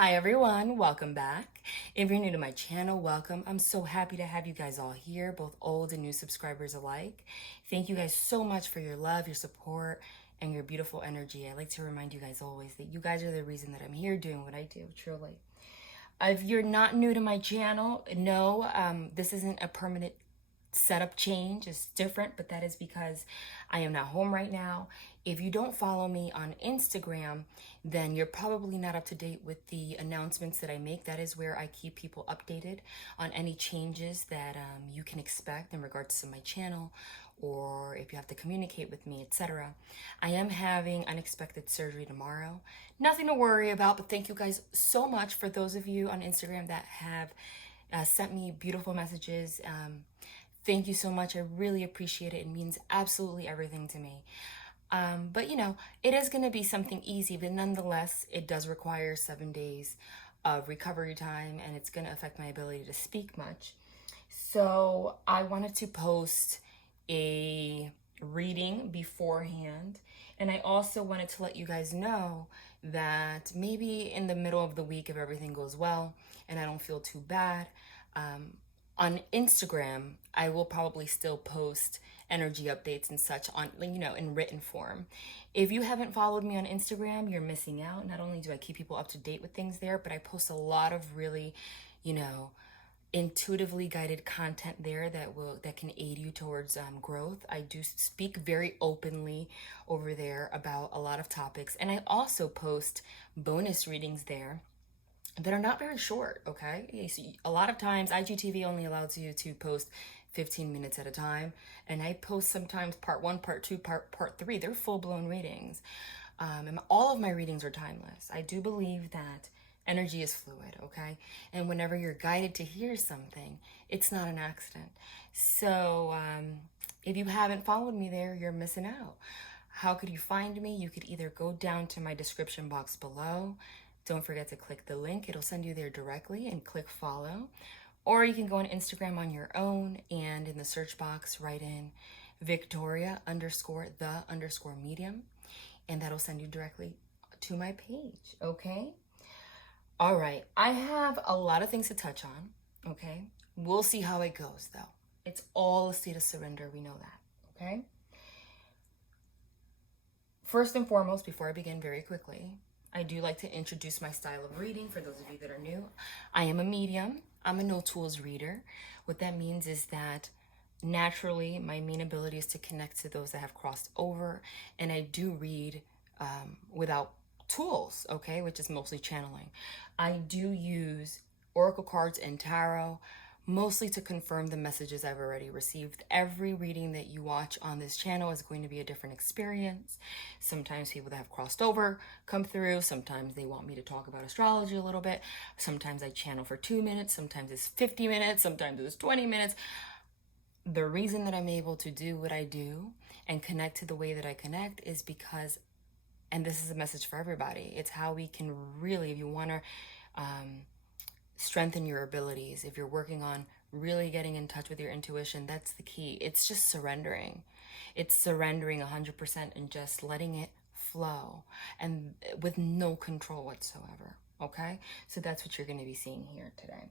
Hi everyone, welcome back. If you're new to my channel, welcome. I'm so happy to have you guys all here, both old and new subscribers alike. Thank you guys so much for your love, your support, and your beautiful energy. I like to remind you guys always that you guys are the reason that I'm here doing what I do, truly. If you're not new to my channel, no, this isn't a permanent setup change. It's different, but that is because I am not home right now. If you don't follow me on Instagram, then you're probably not up to date with the announcements that I make. That is where I keep people updated on any changes that you can expect in regards to my channel, or if you have to communicate with me, etc. I am having unexpected surgery tomorrow. Nothing to worry about, but thank you guys so much for those of you on Instagram that have sent me beautiful messages. Thank you so much. I really appreciate it. It means absolutely everything to me. But you know, it is going to be something easy, but nonetheless, it does require 7 days of recovery time, and it's going to affect my ability to speak much. So I wanted to post a reading beforehand, and I also wanted to let you guys know that maybe in the middle of the week, if everything goes well and I don't feel too bad, on Instagram, I will probably still post energy updates and such on, you know, in written form. If you haven't followed me on Instagram, you're missing out. Not only do I keep people up to date with things there, but I post a lot of really, you know, intuitively guided content there that can aid you towards growth. I do speak very openly over there about a lot of topics, and I also post bonus readings there that are not very short. Okay, so a lot of times IGTV only allows you to post 15 minutes at a time, and I post sometimes part 1, part 2, part 3. They're full-blown readings, and all of my readings are timeless. I do believe that energy is fluid, okay? And whenever you're guided to hear something, it's not an accident. So if you haven't followed me there, you're missing out. How could you find me? You could either go down to my description box below. Don't forget to click the link. It'll send you there directly, and click follow. Or you can go on Instagram on your own, and in the search box write in Victoria_the_medium, and that'll send you directly to my page, okay? All right, I have a lot of things to touch on, okay? We'll see how it goes, though. It's all a state of surrender, we know that, okay? First and foremost, before I begin very quickly, I do like to introduce my style of reading for those of you that are new. I am a medium. I'm a no tools reader. What that means is that naturally my main ability is to connect to those that have crossed over, and I do read without tools, okay, which is mostly channeling. I do use oracle cards and tarot, mostly to confirm the messages I've already received. Every reading that you watch on this channel is going to be a different experience. Sometimes people that have crossed over come through. Sometimes they want me to talk about astrology a little bit. Sometimes I channel for 2 minutes. Sometimes it's 50 minutes. Sometimes it's 20 minutes. The reason that I'm able to do what I do and connect to the way that I connect is because, and this is a message for everybody, it's how we can really, if you want to strengthen your abilities, if you're working on really getting in touch with your intuition, that's the key. It's just surrendering. It's surrendering 100% and just letting it flow, and with no control whatsoever, okay? So that's what you're going to be seeing here today.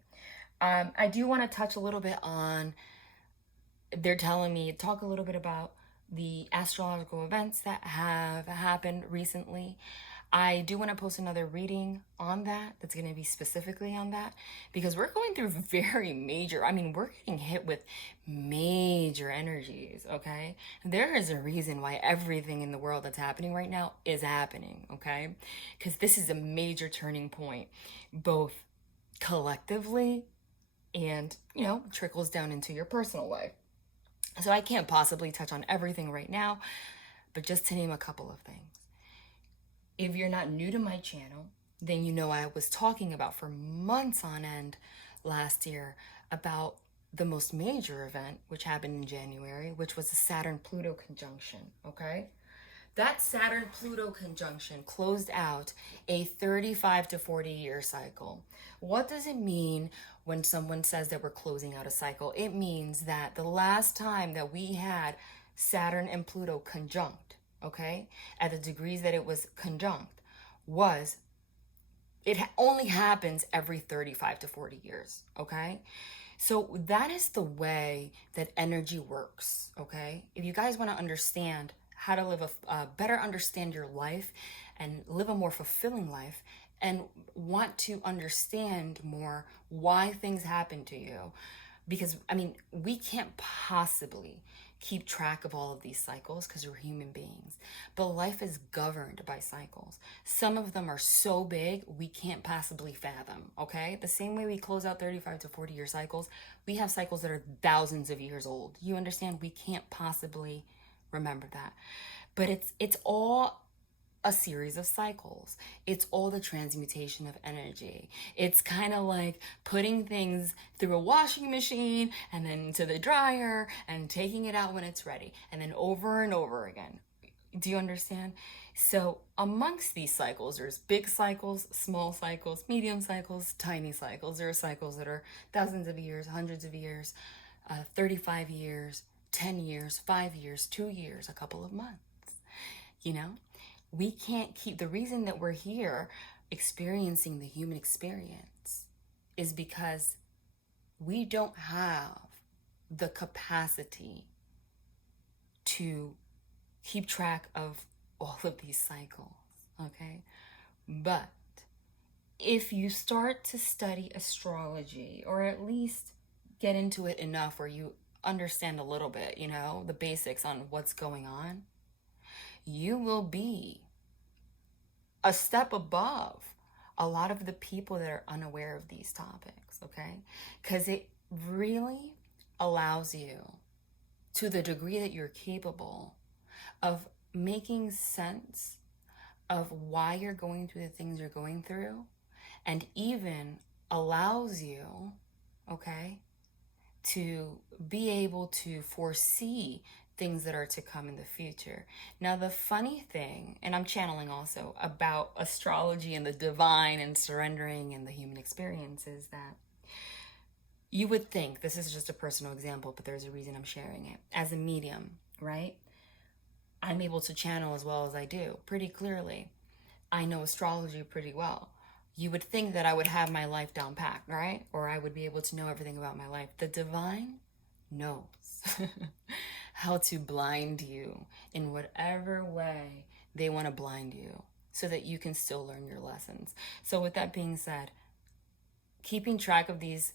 I do want to touch a little bit on, they're telling me, talk a little bit about the astrological events that have happened recently. I do want to post another reading on that that's going to be specifically on that, because we're going through very major, I mean, we're getting hit with major energies, okay? There is a reason why everything in the world that's happening right now is happening, okay? Because this is a major turning point, both collectively and, you know, trickles down into your personal life. So I can't possibly touch on everything right now, but just to name a couple of things. If you're not new to my channel, then you know I was talking about for months on end last year about the most major event, which happened in January, which was the Saturn-Pluto conjunction, okay? That Saturn-Pluto conjunction closed out a 35 to 40 year cycle. What does it mean when someone says that we're closing out a cycle? It means that the last time that we had Saturn and Pluto conjunct, okay, at the degrees that it was conjunct, was It only happens every 35 to 40 years, okay? So that is the way that energy works, okay? If you guys want to understand how to live better understand your life and live a more fulfilling life and want to understand more why things happen to you, because I mean, we can't possibly keep track of all of these cycles because we're human beings, but life is governed by cycles. Some of them are so big we can't possibly fathom, okay? The same way we close out 35 to 40 year cycles, we have cycles that are thousands of years old. You understand? We can't possibly remember that. But it's all a series of cycles. It's all the transmutation of energy. It's kind of like putting things through a washing machine and then to the dryer and taking it out when it's ready, and then over and over again. Do you understand? So amongst these cycles, there's big cycles, small cycles, medium cycles, tiny cycles. There are cycles that are thousands of years, hundreds of years, 35 years, 10 years, 5 years, 2 years, a couple of months. You know, we can't keep, the reason that we're here experiencing the human experience is because we don't have the capacity to keep track of all of these cycles, okay? But if you start to study astrology, or at least get into it enough where you understand a little bit, you know, the basics on what's going on, you will be a step above a lot of the people that are unaware of these topics, okay? Because it really allows you, to the degree that you're capable, of making sense of why you're going through the things you're going through, and even allows you, okay, to be able to foresee things that are to come in the future. Now, the funny thing, and I'm channeling also about astrology and the divine and surrendering and the human experience, is that you would think, this is just a personal example, but there's a reason I'm sharing it. As a medium, right? I'm able to channel as well as I do, pretty clearly. I know astrology pretty well. You would think that I would have my life down packed, right? Or I would be able to know everything about my life. The divine knows how to blind you in whatever way they want to blind you so that you can still learn your lessons. So with that being said, keeping track of these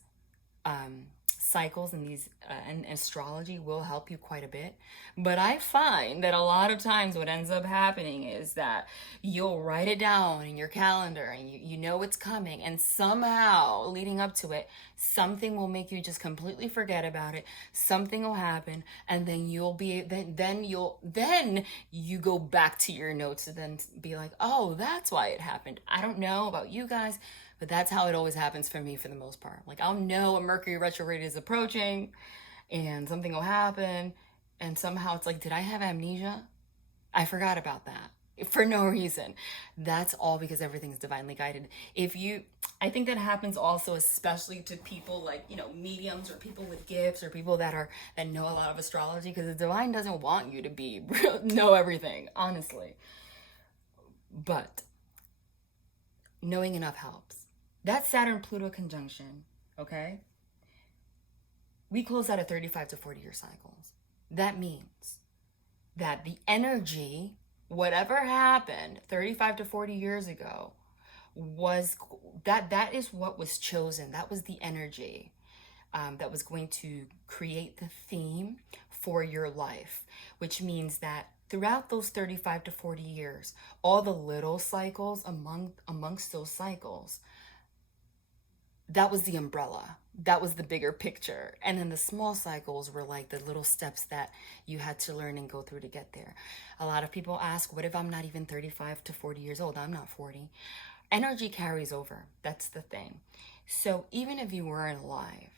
cycles and these and astrology will help you quite a bit. But I find that a lot of times what ends up happening is that you'll write it down in your calendar and you know it's coming, and somehow leading up to it, something will make you just completely forget about it. Something will happen, and then then you go back to your notes and then be like, oh, that's why it happened. I don't know about you guys, but that's how it always happens for me for the most part. Like, I'll know a Mercury retrograde is approaching and something will happen, and somehow it's like, did I have amnesia? I forgot about that for no reason. That's all because everything's divinely guided. I think that happens also especially to people like, you know, mediums or people with gifts or people that know a lot of astrology, because the divine doesn't want you to know everything, honestly. But knowing enough helps. That Saturn-Pluto conjunction, okay? We close out at 35 to 40 year cycles. That means that the energy, whatever happened 35 to 40 years ago, that is what was chosen. That was the energy that was going to create the theme for your life, which means that throughout those 35 to 40 years, all the little cycles amongst those cycles, that was the umbrella. That was the bigger picture. And then the small cycles were like the little steps that you had to learn and go through to get there. A lot of people ask, what if I'm not even 35 to 40 years old? I'm not 40. Energy carries over. That's the thing. So even if you weren't alive,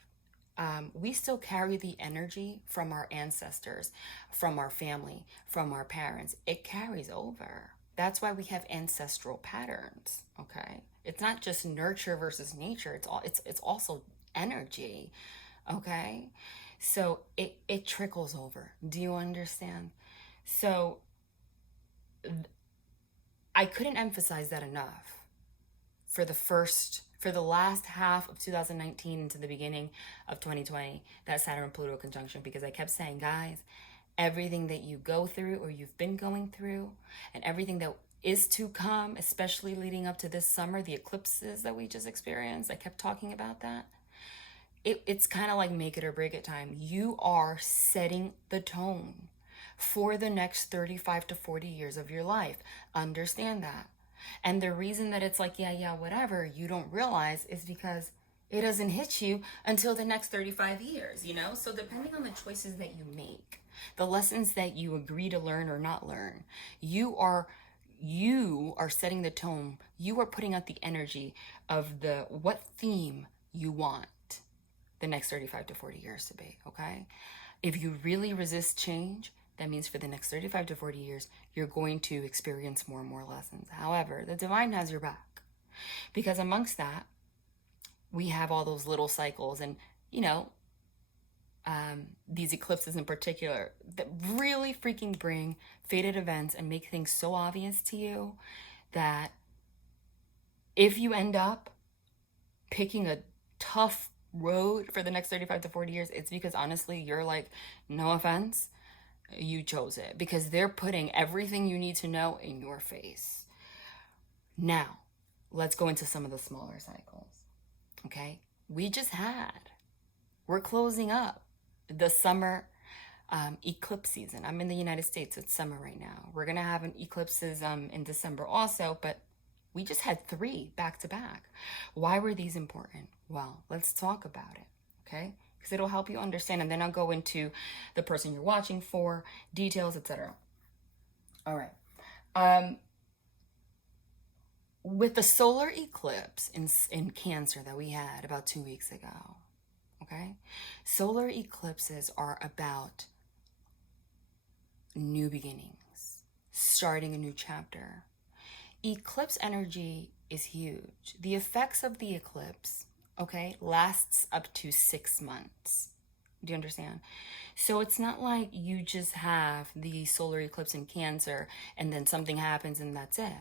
we still carry the energy from our ancestors, from our family, from our parents. It carries over. That's why we have ancestral patterns, okay? It's not just nurture versus nature. It's also energy, okay? So it trickles over. Do you understand? So I couldn't emphasize that enough. for the last half of 2019 into the beginning of 2020, that Saturn Pluto conjunction, because I kept saying, guys, everything that you go through or you've been going through and everything that is to come, especially leading up to this summer, the eclipses that we just experienced, I kept talking about that. It's kind of like make it or break it time. You are setting the tone for the next 35 to 40 years of your life. Understand that. And the reason that it's like, yeah, whatever, you don't realize is because it doesn't hit you until the next 35 years, you know? So depending on the choices that you make, the lessons that you agree to learn or not learn, you are setting the tone. You are putting out the energy of what theme you want the next 35 to 40 years to be, okay? If you really resist change, that means for the next 35 to 40 years, you're going to experience more and more lessons. However, the divine has your back, because amongst that, we have all those little cycles and, you know, these eclipses in particular that really freaking bring fated events and make things so obvious to you that if you end up picking a tough road for the next 35 to 40 years, it's because honestly, you're like, no offense, you chose it, because they're putting everything you need to know in your face. Now, let's go into some of the smaller cycles, okay? We're closing up the summer eclipse season. I'm in the United States, it's summer right now. We're gonna have an eclipses in December also, but we just had 3 back to back. Why were these important? Well, let's talk about it, okay? Because it'll help you understand, and then I'll go into the person you're watching for, details, etc. All right. With the solar eclipse in Cancer that we had about 2 weeks ago, okay? Solar eclipses are about new beginnings, starting a new chapter. Eclipse energy is huge. The effects of the eclipse, okay, lasts up to 6 months. Do you understand? So it's not like you just have the solar eclipse in Cancer and then something happens and that's it.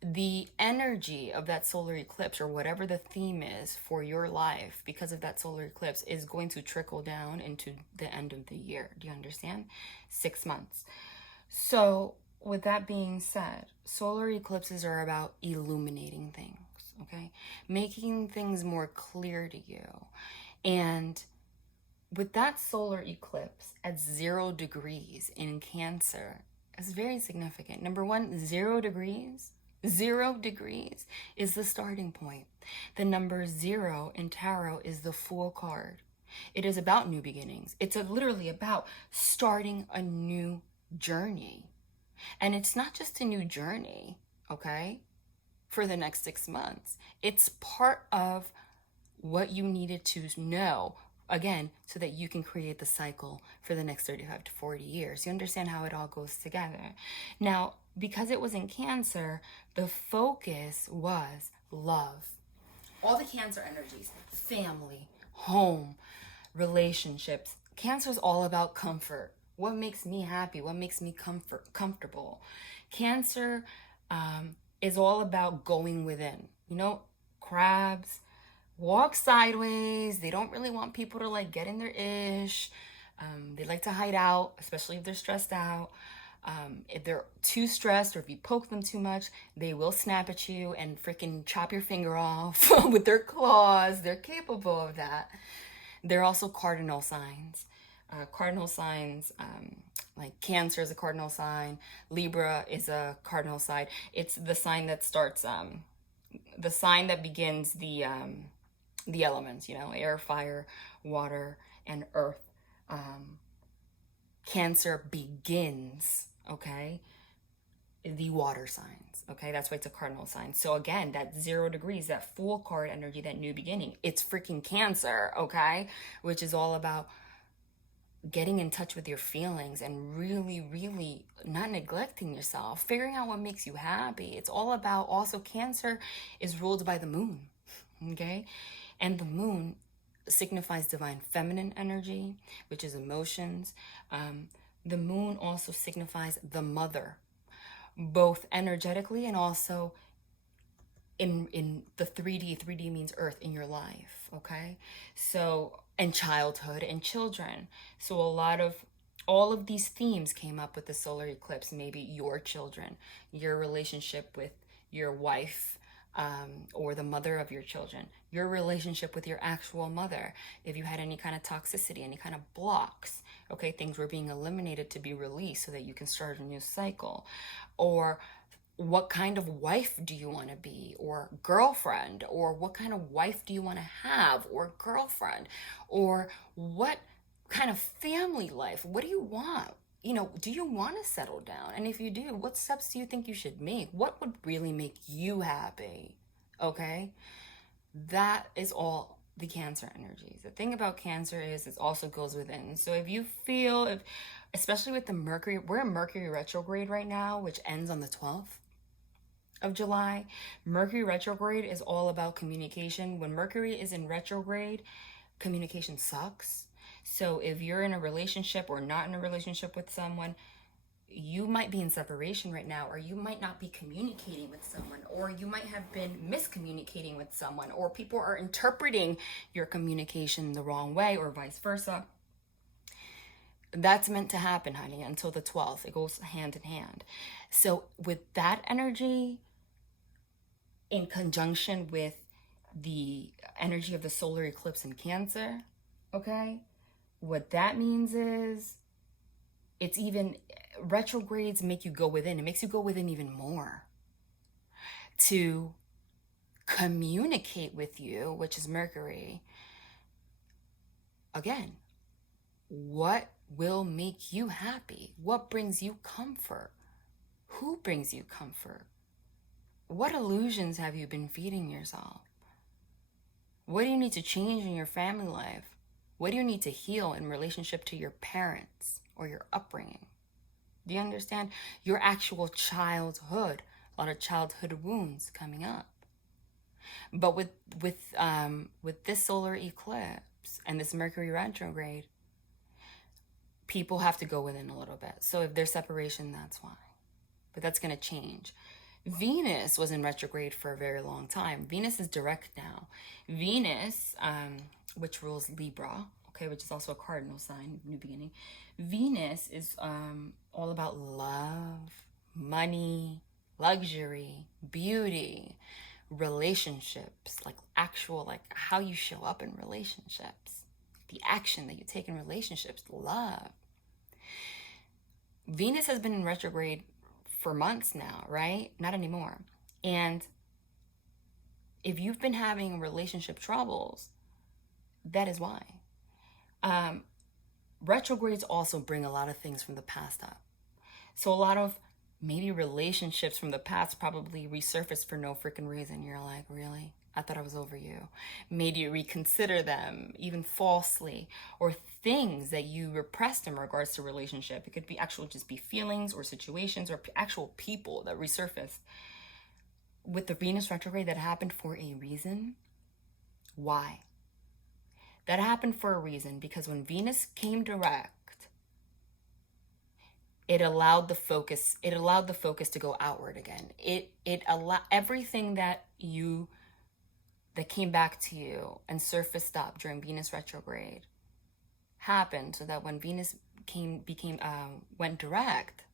The energy of that solar eclipse, or whatever the theme is for your life because of that solar eclipse, is going to trickle down into the end of the year. Do you understand? 6 months. So with that being said, solar eclipses are about illuminating things, okay? Making things more clear to you. And with that solar eclipse at 0 degrees in Cancer, it's very significant. Number one, 0 degrees. 0 degrees is the starting point. The number 0 in tarot is the Fool card. It is about new beginnings. It's literally about starting a new journey. And it's not just a new journey, okay, for the next 6 months. It's part of what you needed to know, again, so that you can create the cycle for the next 35 to 40 years. You understand how it all goes together. Now, because it was in Cancer, the focus was love. All the Cancer energies, family, home, relationships. Cancer is all about comfort. What makes me happy? What makes me comfortable? Cancer is all about going within. You know, crabs walk sideways. They don't really want people to like get in their ish. They like to hide out, especially if they're stressed out. If they're too stressed or if you poke them too much, they will snap at you and freaking chop your finger off with their claws. They're capable of that. They're also cardinal signs. Cardinal signs, like Cancer is a cardinal sign. Libra is a cardinal sign. It's the sign that starts, the sign that begins the elements, you know, air, fire, water, and earth. Cancer begins, okay, the water signs, okay? That's why it's a cardinal sign. So again, that 0 degrees, that Fool card energy, that new beginning, it's freaking Cancer, okay? Which is all about getting in touch with your feelings and really, really not neglecting yourself, figuring out what makes you happy. It's all about, also Cancer is ruled by the moon, okay? And the moon signifies divine feminine energy, which is emotions. The moon also signifies the mother, both energetically and also in the 3D means earth in your life, okay? So, and childhood and children. So all of these themes came up with the solar eclipse. Maybe your children, your relationship with your wife, or the mother of your children, your relationship with your actual mother. If you had any kind of toxicity, any kind of blocks, okay, things were being eliminated to be released so that you can start a new cycle. Or what kind of wife do you want to be, or girlfriend, or what kind of wife do you want to have, or girlfriend, or what kind of family life, what do you want? Do you want to settle down? And if you do, what steps do you think you should make? What would really make you happy? Okay, that is all the Cancer energies. The thing about Cancer is it also goes within. So if you feel, especially with the Mercury, we're in Mercury retrograde right now, which ends on the 12th of July. Mercury retrograde is all about communication. When Mercury is in retrograde, communication sucks. So if you're in a relationship or not in a relationship with someone, you might be in separation right now, or you might not be communicating with someone, or you might have been miscommunicating with someone, or people are interpreting your communication the wrong way, or vice versa. That's meant to happen, honey, until the 12th. It goes hand in hand. So with that energy, in conjunction with the energy of the solar eclipse in Cancer, okay, what that means is it's even, retrogrades make you go within. It makes you go within even more to communicate with you, which is Mercury. Again, what will make you happy? What brings you comfort? Who brings you comfort? What illusions have you been feeding yourself? What do you need to change in your family life? What do you need to heal in relationship to your parents or your upbringing? Do you understand? Your actual childhood, a lot of childhood wounds coming up. But with this solar eclipse and this Mercury retrograde, people have to go within a little bit. So if there's separation, that's why. But that's going to change. Venus was in retrograde for a very long time. Venus is direct now. Venus, which rules Libra, okay, which is also a cardinal sign, new beginning. Venus is all about love, money, luxury, beauty, relationships, like how you show up in relationships, the action that you take in relationships, love. Venus has been in retrograde for months now, right? Not anymore. And if you've been having relationship troubles, that is why. Retrogrades also bring a lot of things from the past up. So a lot of maybe relationships from the past probably resurface for no freaking reason. You're like, really? I thought I was over you. Made you reconsider them, even falsely, or things that you repressed in regards to relationship. It could be just be feelings or situations or actual people that resurfaced. With the Venus retrograde, that happened for a reason. Why? That happened for a reason because when Venus came direct, it allowed the focus to go outward again. It allowed everything that came back to you and surfaced up during Venus retrograde happened, so that when Venus went direct,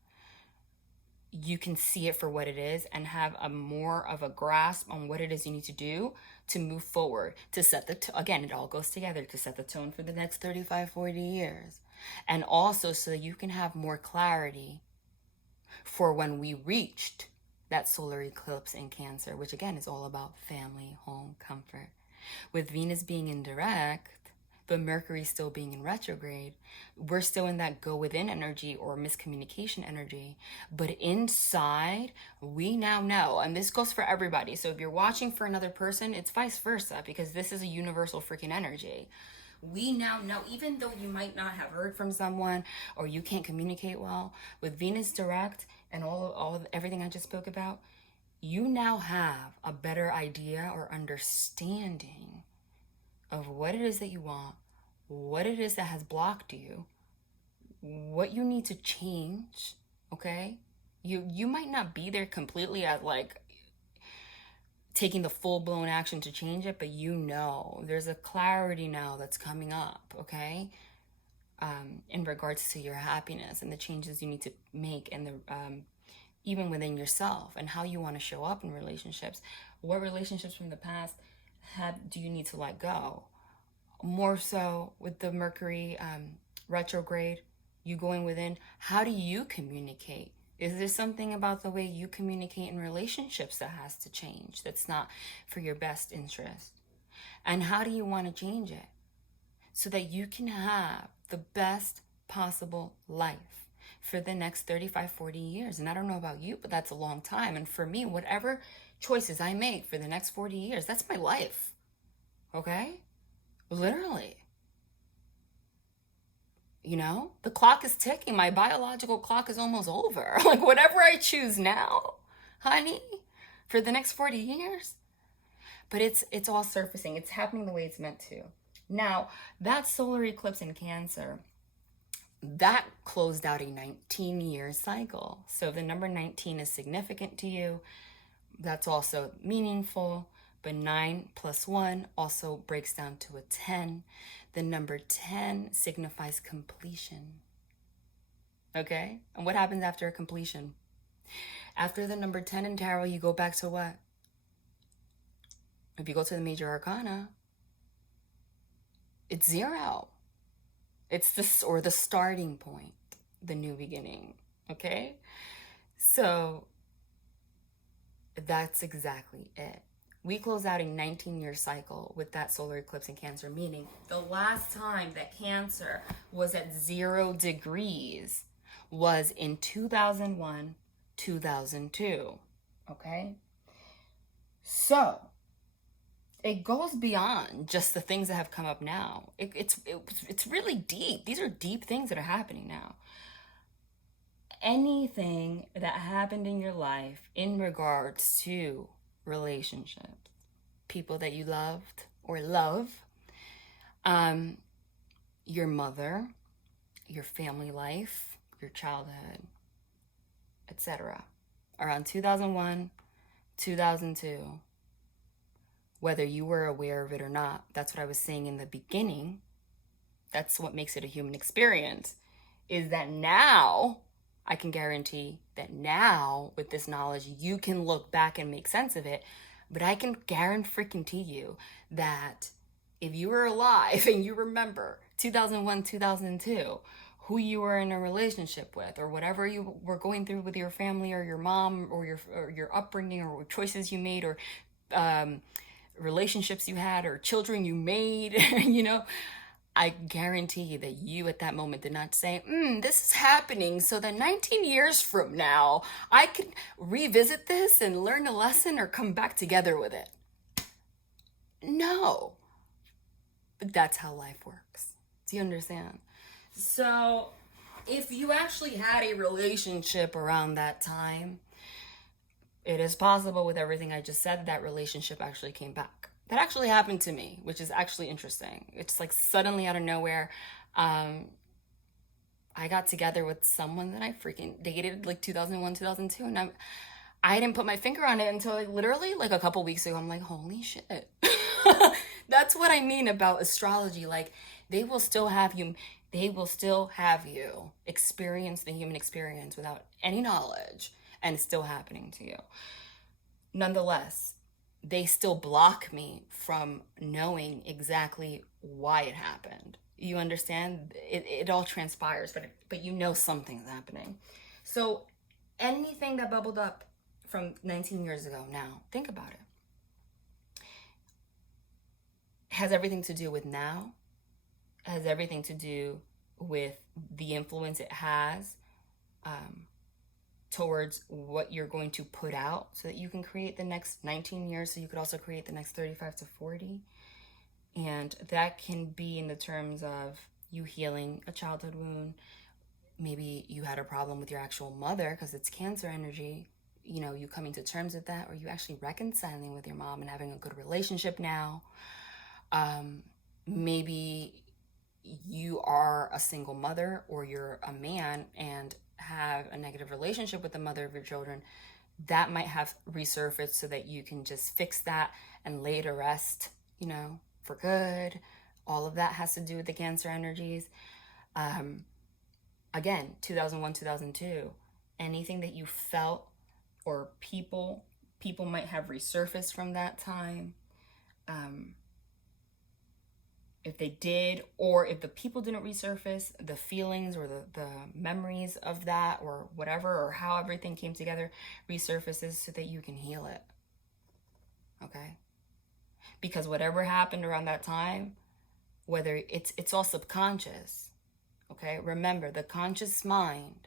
you can see it for what it is and have a more of a grasp on what it is you need to do to move forward, to set again, it all goes together, to set the tone for the next 35, 40 years. And also so that you can have more clarity for when we reached that solar eclipse in Cancer, which again is all about family, home, comfort. With Venus being in direct, but Mercury still being in retrograde, we're still in that go within energy or miscommunication energy. But inside, we now know, and this goes for everybody. So if you're watching for another person, it's vice versa, because this is a universal freaking energy. We now know, even though you might not have heard from someone or you can't communicate well, with Venus direct and everything I just spoke about, you now have a better idea or understanding of what it is that you want, what it is that has blocked you, what you need to change, okay? You might not be there completely at taking the full-blown action to change it, but you know, there's a clarity now that's coming up, okay? In regards to your happiness and the changes you need to make, and the even within yourself, and how you want to show up in relationships. What relationships from the past do you need to let go? More so with the Mercury retrograde, you going within, how do you communicate? Is there something about the way you communicate in relationships that has to change, that's not for your best interest? And how do you want to change it so that you can have the best possible life for the next 35, 40 years? And I don't know about you, but that's a long time. And for me, whatever choices I make for the next 40 years, that's my life. Okay? Literally. You know, the clock is ticking. My biological clock is almost over. Like, whatever I choose now, honey, for the next 40 years. But it's all surfacing. It's happening the way it's meant to. Now, that solar eclipse in Cancer, that closed out a 19-year cycle. So if the number 19 is significant to you, that's also meaningful. But 9 plus 1 also breaks down to a 10. The number 10 signifies completion. Okay? And what happens after a completion? After the number 10 in tarot, you go back to what? If you go to the major arcana, it's 0. It's the starting point, the new beginning. Okay? So that's exactly it. We close out a 19-year cycle with that solar eclipse in Cancer, meaning the last time that Cancer was at 0 degrees was in 2001, 2002. Okay? So it goes beyond just the things that have come up now. It's really deep. These are deep things that are happening now. Anything that happened in your life in regards to relationships, people that you loved or love, your mother, your family life, your childhood, etc. Around 2001, 2002, whether you were aware of it or not, that's what I was saying in the beginning. That's what makes it a human experience, is that now, I can guarantee that now, with this knowledge, you can look back and make sense of it. But I can guarantee you that if you were alive and you remember 2001, 2002, who you were in a relationship with, or whatever you were going through with your family or your mom, or your upbringing, or choices you made, or relationships you had, or children you made, you know, I guarantee that you at that moment did not say, this is happening so that 19 years from now, I can revisit this and learn a lesson or come back together with it. No. But that's how life works. Do you understand? So if you actually had a relationship around that time, it is possible with everything I just said that relationship actually came back. That actually happened to me, which is actually interesting. It's like suddenly out of nowhere, I got together with someone that I freaking dated like 2001, 2002. And I didn't put my finger on it until like literally like a couple weeks ago. I'm like, holy shit. That's what I mean about astrology. Like, they will still have you experience the human experience without any knowledge, and it's still happening to you. Nonetheless, they still block me from knowing exactly why it happened. You understand? It all transpires, but you know something's happening. So anything that bubbled up from 19 years ago now, think about it. Has everything to do with now. Has everything to do with the influence it has towards what you're going to put out, so that you can create the next 19 years, so you could also create the next 35 to 40. And that can be in the terms of you healing a childhood wound. Maybe you had a problem with your actual mother because it's Cancer energy, you know, you coming to terms with that, or you actually reconciling with your mom and having a good relationship now. Maybe you are a single mother, or you're a man and have a negative relationship with the mother of your children. that might have resurfaced so that you can just fix that and lay to rest, you know, for good. All of that has to do with the Cancer energies. Again, 2001, 2002, anything that you felt or people might have resurfaced from that time. If they did, or if the people didn't resurface, the feelings or the memories of that or whatever, or how everything came together resurfaces so that you can heal it. Okay? Because whatever happened around that time, whether it's all subconscious. Okay? Remember, the conscious mind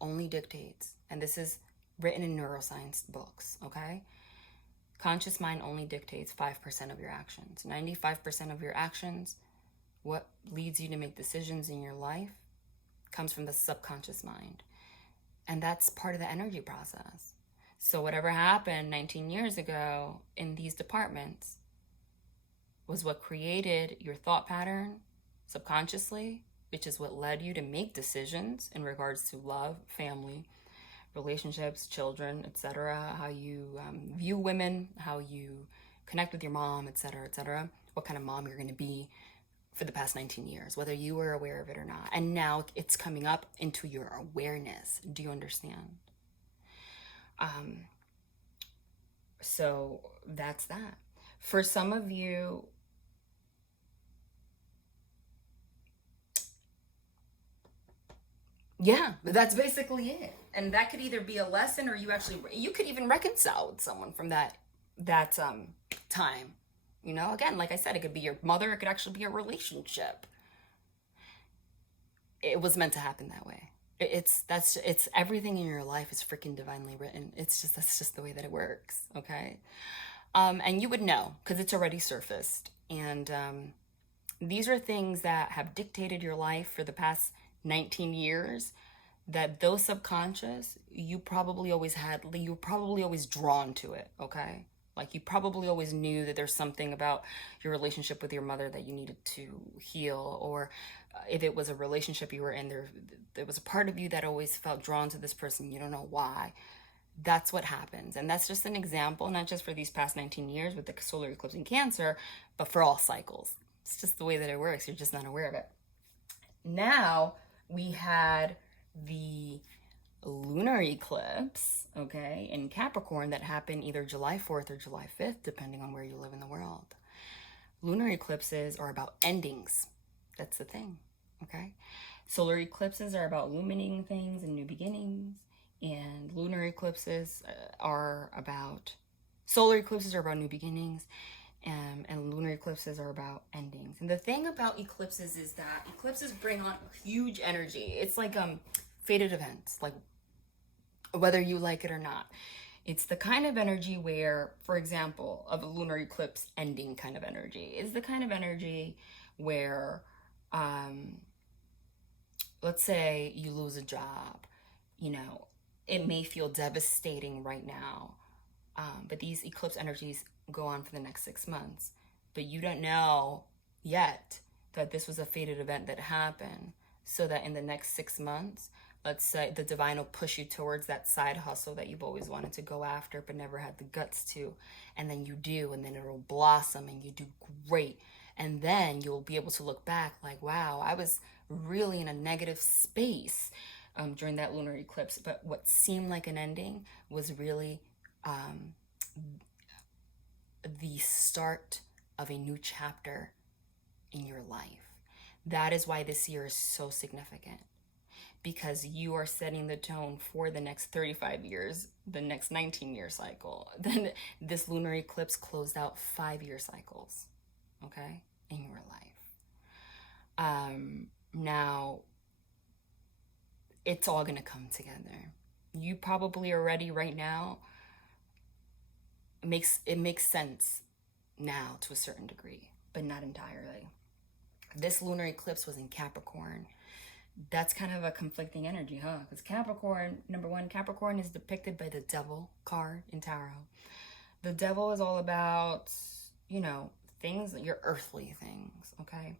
only dictates, and this is written in neuroscience books, okay? Conscious mind only dictates 5% of your actions. 95% of your actions, what leads you to make decisions in your life, comes from the subconscious mind. And that's part of the energy process. So whatever happened 19 years ago in these departments was what created your thought pattern subconsciously, which is what led you to make decisions in regards to love, family, relationships, children, etc., how you view women, how you connect with your mom, etc., what kind of mom you're going to be for the past 19 years, whether you were aware of it or not. And now it's coming up into your awareness. Do you understand? So that's that. For some of you, yeah, that's basically it. And that could either be a lesson, or you could even reconcile with someone from that time. You know, again, like I said, it could be your mother, it could actually be a relationship. It was meant to happen that way. It's everything in your life is freaking divinely written. That's just the way that it works, okay? And you would know because it's already surfaced. And these are things that have dictated your life for the past 19 years, that those subconscious, you were probably always drawn to it, okay? Like you probably always knew that there's something about your relationship with your mother that you needed to heal, or if it was a relationship you were in, there was a part of you that always felt drawn to this person. You don't know why. That's what happens. And that's just an example, not just for these past 19 years with the solar eclipse in Cancer, but for all cycles. It's just the way that it works. You're just not aware of it. Now we had the lunar eclipse, okay, in Capricorn that happened either July 4th or July 5th, depending on where you live in the world. Lunar eclipses are about endings. That's the thing, okay? Solar eclipses are about illuminating things and new beginnings, and lunar eclipses are about, solar eclipses are about new beginnings, and lunar eclipses are about endings. And the thing about eclipses is that eclipses bring on huge energy. It's like fated events, like whether you like it or not. It's the kind of energy where, for example, of a lunar eclipse ending kind of energy is the kind of energy where, let's say you lose a job, you know, it may feel devastating right now, but these eclipse energies go on for the next 6 months. But you don't know yet that this was a fated event that happened, so that in the next 6 months, let's say the divine will push you towards that side hustle that you've always wanted to go after but never had the guts to, and then you do, and then it'll blossom and you do great. And then you'll be able to look back like, wow, I was really in a negative space during that lunar eclipse, but what seemed like an ending was really the start of a new chapter in your life. That is why this year is so significant, because you are setting the tone for the next 35 years, the next 19-year cycle. Then this lunar eclipse closed out 5-year cycles, okay, in your life. Now, it's all going to come together. You probably are ready right now. It makes sense now to a certain degree, but not entirely. This lunar eclipse was in Capricorn. That's kind of a conflicting energy, huh? Because Capricorn, number one, Capricorn is depicted by the devil card in tarot. The devil is all about, you know, things, your earthly things, okay?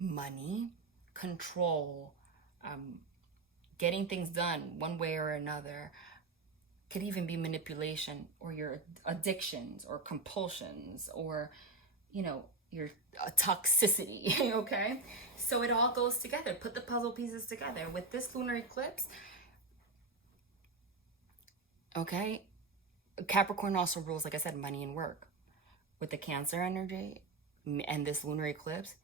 Money, control, getting things done one way or another, Could even be manipulation or your addictions or compulsions or, you know, your toxicity, okay? So it all goes together. Put the puzzle pieces together. With this lunar eclipse, okay, Capricorn also rules, like I said, money and work. With the Cancer energy and this lunar eclipse,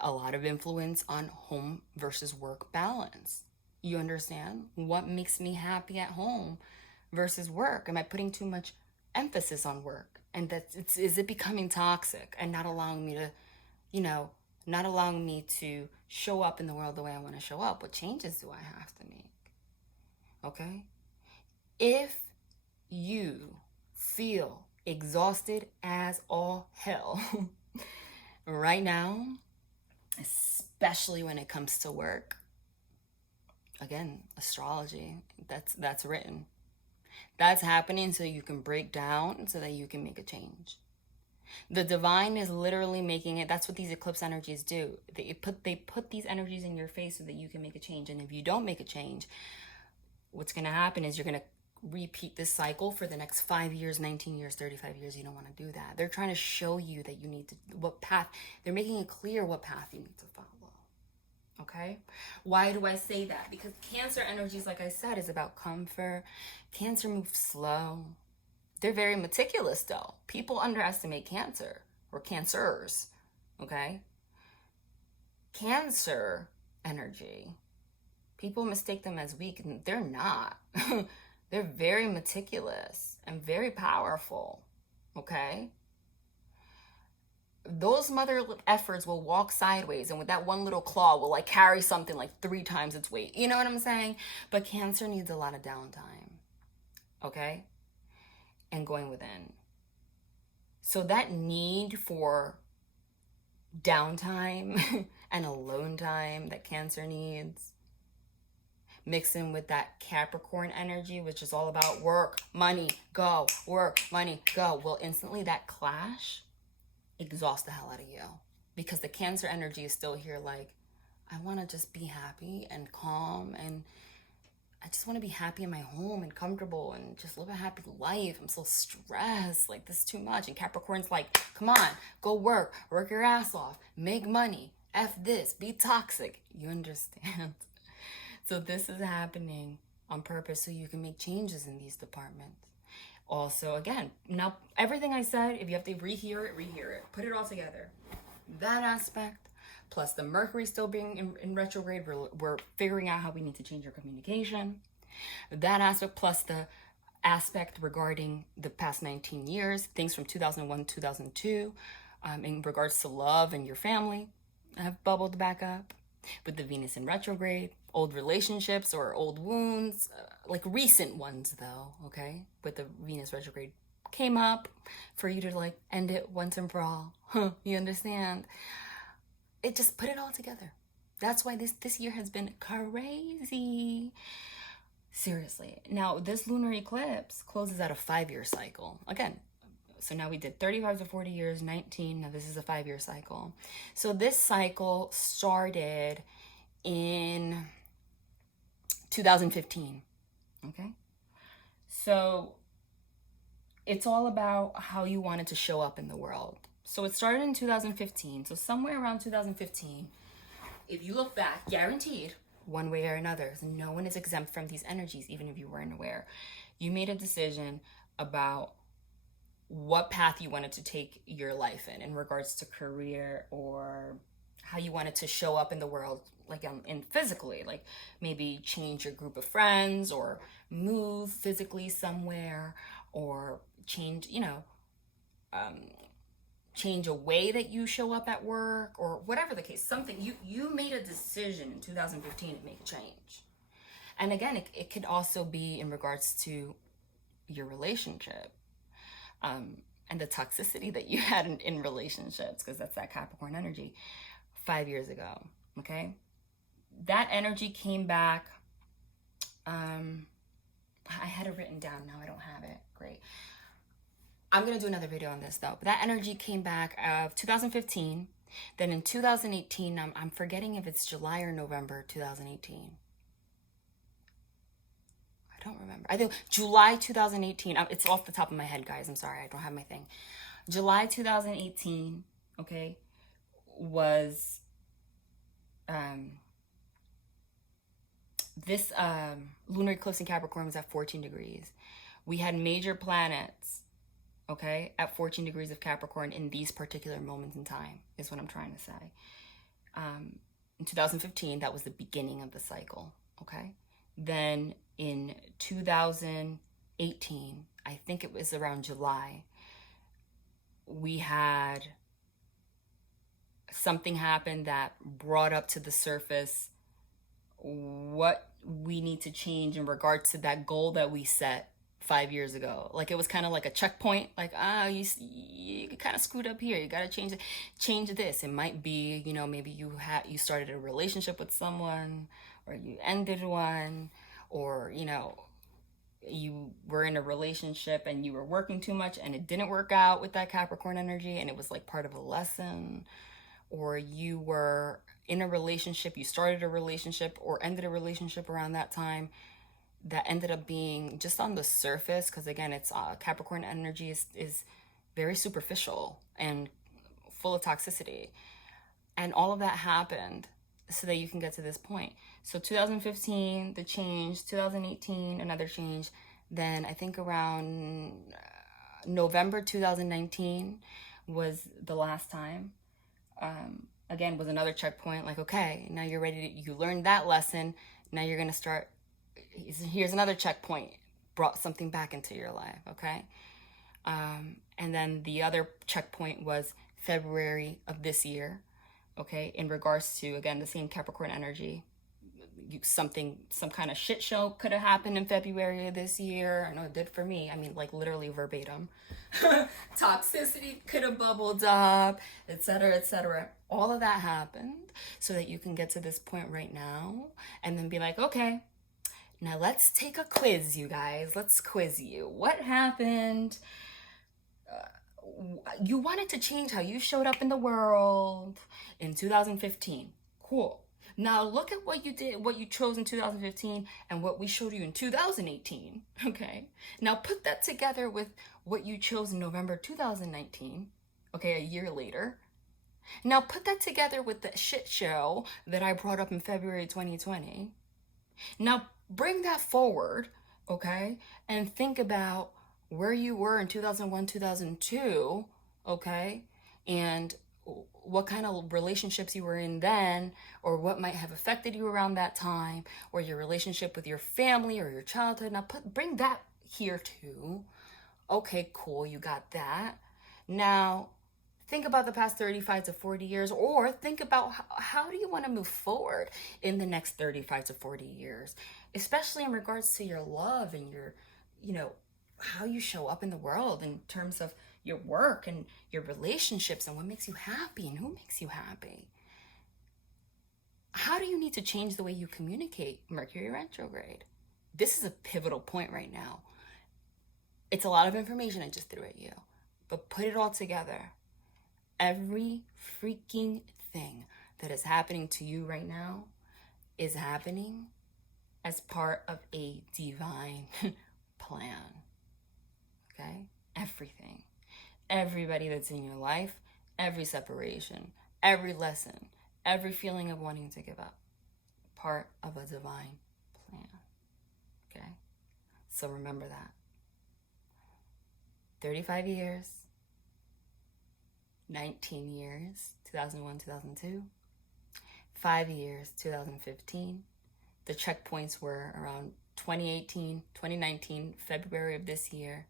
a lot of influence on home versus work balance. You understand? What makes me happy at home versus work? Am I putting too much emphasis on work? And is it becoming toxic and not allowing me to, you know, not allowing me to show up in the world the way I want to show up? What changes do I have to make? Okay? If you feel exhausted as all hell right now, especially when it comes to work, again, astrology, that's written. That's happening so you can break down, so that you can make a change. The divine is literally making it. That's what these eclipse energies do. They put these energies in your face so that you can make a change. And if you don't make a change, what's going to happen is you're going to repeat this cycle for the next 5 years, 19 years, 35 years. You don't want to do that. They're trying to show you that you need to, what path, they're making it clear what path you need to follow. Okay? Why do I say that? Because Cancer energies, like I said, is about comfort. Cancer moves slow. They're very meticulous, though. People underestimate Cancer or Cancers. Okay? Cancer energy, people mistake them as weak, and they're not. They're very meticulous and very powerful. Okay? Those mother efforts will walk sideways, and with that one little claw will like carry something like 3 times its weight. You know what I'm saying? But Cancer needs a lot of downtime. Okay? And going within. So that need for downtime and alone time that Cancer needs, mixing with that Capricorn energy, which is all about work, money, go, work, money, go, will instantly that clash exhaust the hell out of you, because the Cancer energy is still here like, I want to just be happy and calm, and I just want to be happy in my home and comfortable and just live a happy life. I'm so stressed, like this is too much. And Capricorn's like, come on, go work your ass off, make money, F this, be toxic. You understand? So this is happening on purpose so you can make changes in these departments. Also, again, now everything I said, if you have to rehear it, put it all together. That aspect, plus the Mercury still being in retrograde, we're figuring out how we need to change our communication. That aspect, plus the aspect regarding the past 19 years, things from 2001, 2002, in regards to love and your family, have bubbled back up. With the Venus in retrograde, old relationships or old wounds, like recent ones though, okay? With the Venus retrograde came up for you to like end it once and for all. You understand? It just put it all together. That's why this year has been crazy. Seriously. Now, this lunar eclipse closes out a 5-year cycle. Again, so now we did 35 to 40 years, 19. Now this is a 5-year cycle. So this cycle started in 2015. Okay? So it's all about how you wanted to show up in the world. So it started in 2015. So somewhere around 2015, if you look back, guaranteed, one way or another, no one is exempt from these energies, even if you weren't aware. You made a decision about what path you wanted to take your life in regards to career, or how you wanted to show up in the world, like in physically, like maybe change your group of friends or move physically somewhere, or change, change a way that you show up at work, or whatever the case, something you made a decision in 2015 to make a change. And again, it could also be in regards to your relationship. And the toxicity that you had in relationships, because that's that Capricorn energy 5 years ago, okay? That energy came back. I had it written down. Now I don't have it. Great. I'm going to do another video on this, though. But that energy came back of 2015. Then in 2018, I'm forgetting if it's July or November 2018. I don't remember. I think July 2018. It's off the top of my head, guys. I'm sorry. I don't have my thing. July 2018, okay, was this lunar eclipse in Capricorn was at 14 degrees. We had major planets, okay, at 14 degrees of Capricorn in these particular moments in time, is what I'm trying to say. In 2015, that was the beginning of the cycle, okay? Then in 2018, I think it was around July, we had something happen that brought up to the surface what we need to change in regards to that goal that we set 5 years ago. Like, it was kind of like a checkpoint, like, you kind of screwed up here, you got to change this. It might be, you know, maybe you started a relationship with someone, or you ended one, or, you know, you were in a relationship and you were working too much and it didn't work out with that Capricorn energy and it was like part of a lesson. Or you were in a relationship, you started a relationship or ended a relationship around that time that ended up being just on the surface, because again, it's Capricorn energy is very superficial and full of toxicity, and all of that happened so that you can get to this point. So 2015, the change, 2018, another change. Then I think around November 2019 was the last time. Again, was another checkpoint, like, okay, now you're ready to, you learned that lesson, now you're going to start, here's another checkpoint, brought something back into your life, okay? And then the other checkpoint was February of this year, okay, in regards to, again, the same Capricorn energy. Some kind of shit show could have happened in February of this year. I know it did for me. I mean, like, literally verbatim. Toxicity could have bubbled up, etc., etc. All of that happened so that you can get to this point right now and then be like, okay, now let's take a quiz, you guys. Let's quiz you. What happened? You wanted to change how you showed up in the world in 2015. Cool. Now look at what you did, what you chose in 2015 and what we showed you in 2018, okay? Now put that together with what you chose in November 2019, okay, a year later. Now put that together with the shit show that I brought up in February 2020. Now bring that forward, okay, and think about where you were in 2001, 2002, okay, and what kind of relationships you were in then, or what might have affected you around that time, or your relationship with your family or your childhood. Now bring that here too. Okay, cool, you got that. Now think about the past 35 to 40 years, or think about how do you want to move forward in the next 35 to 40 years, especially in regards to your love and your, you know, how you show up in the world in terms of your work and your relationships and what makes you happy and who makes you happy. How do you need to change the way you communicate? Mercury Retrograde. This is a pivotal point right now. It's a lot of information I just threw at you, but put it all together. Every freaking thing that is happening to you right now is happening as part of a divine plan. Okay? Everything. Everybody that's in your life, every separation, every lesson, every feeling of wanting to give up, part of a divine plan. Okay? So remember that. 35 years, 19 years, 2001, 2002, 5 years, 2015. The checkpoints were around 2018, 2019, February of this year.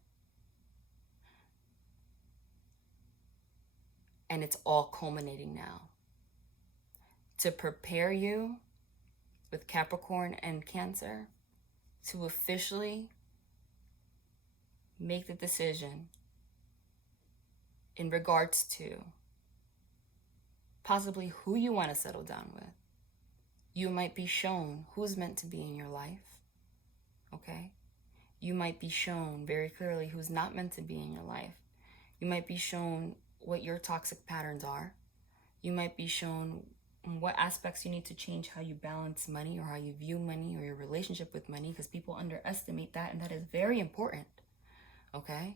And it's all culminating now to prepare you with Capricorn and Cancer to officially make the decision in regards to possibly who you want to settle down with. You might be shown who's meant to be in your life, okay? You might be shown very clearly who's not meant to be in your life. You might be shown what your toxic patterns are. You might be shown and what aspects you need to change, how you balance money or how you view money or your relationship with money, because people underestimate that, and that is very important. Okay?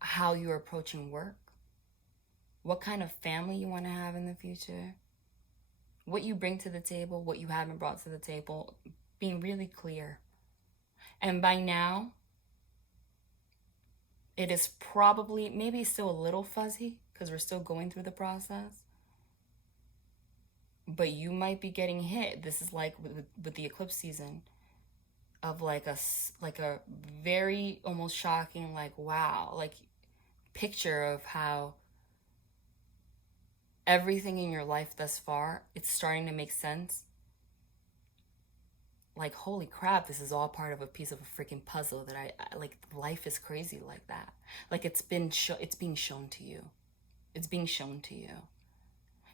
How you're approaching work, what kind of family you want to have in the future, what you bring to the table, what you haven't brought to the table, being really clear. And by now, it is probably, maybe still a little fuzzy because we're still going through the process. But you might be getting hit. This is like with the eclipse season of like a very almost shocking, like, wow, like picture of how everything in your life thus far, it's starting to make sense. Like, holy crap, this is all part of a piece of a freaking puzzle that I like. Life is crazy like that. Like, it's being shown to you. It's being shown to you.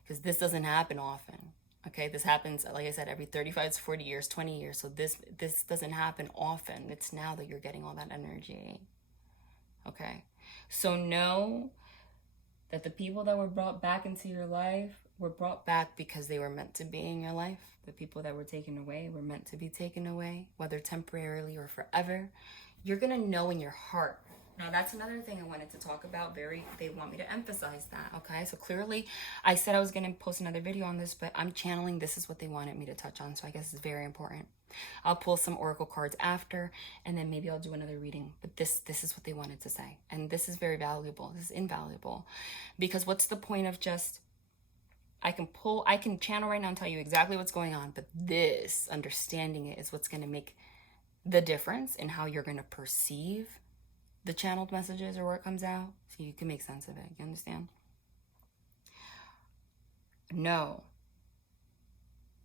Because this doesn't happen often. Okay, this happens, like I said, every 35 to 40 years, 20 years. So this doesn't happen often. It's now that you're getting all that energy. Okay, so know that the people that were brought back into your life were brought back because they were meant to be in your life. The people that were taken away were meant to be taken away, whether temporarily or forever. You're going to know in your heart. Now, that's another thing I wanted to talk about. They want me to emphasize that, okay? So clearly, I said I was going to post another video on this, but I'm channeling. This is what they wanted me to touch on, so I guess it's very important. I'll pull some oracle cards after, and then maybe I'll do another reading. But this is what they wanted to say. And this is very valuable. This is invaluable. Because what's the point of just... I can channel right now and tell you exactly what's going on, but this, understanding it, is what's going to make the difference in how you're going to perceive the channeled messages or where it comes out, so you can make sense of it. You understand? Know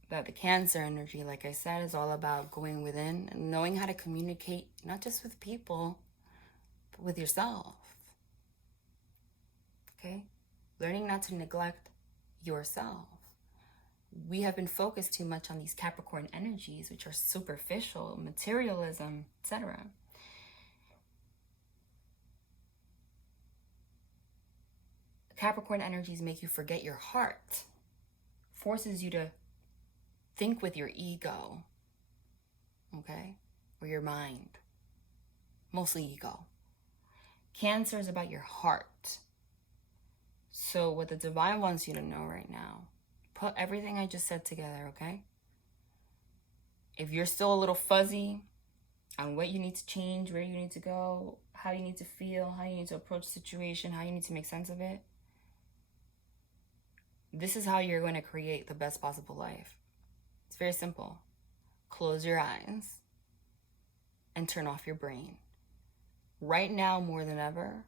that the Cancer energy, like I said, is all about going within and knowing how to communicate, not just with people, but with yourself. Okay? Learning not to neglect yourself. We have been focused too much on these Capricorn energies, which are superficial, materialism, etc. Capricorn energies make you forget your heart, forces you to think with your ego, okay, or your mind, mostly ego. Cancer is about your heart. So what the divine wants you to know right now, put everything I just said together, okay? If you're still a little fuzzy on what you need to change, where you need to go, how you need to feel, how you need to approach the situation, how you need to make sense of it, this is how you're going to create the best possible life. It's very simple. Close your eyes and turn off your brain. Right now, more than ever,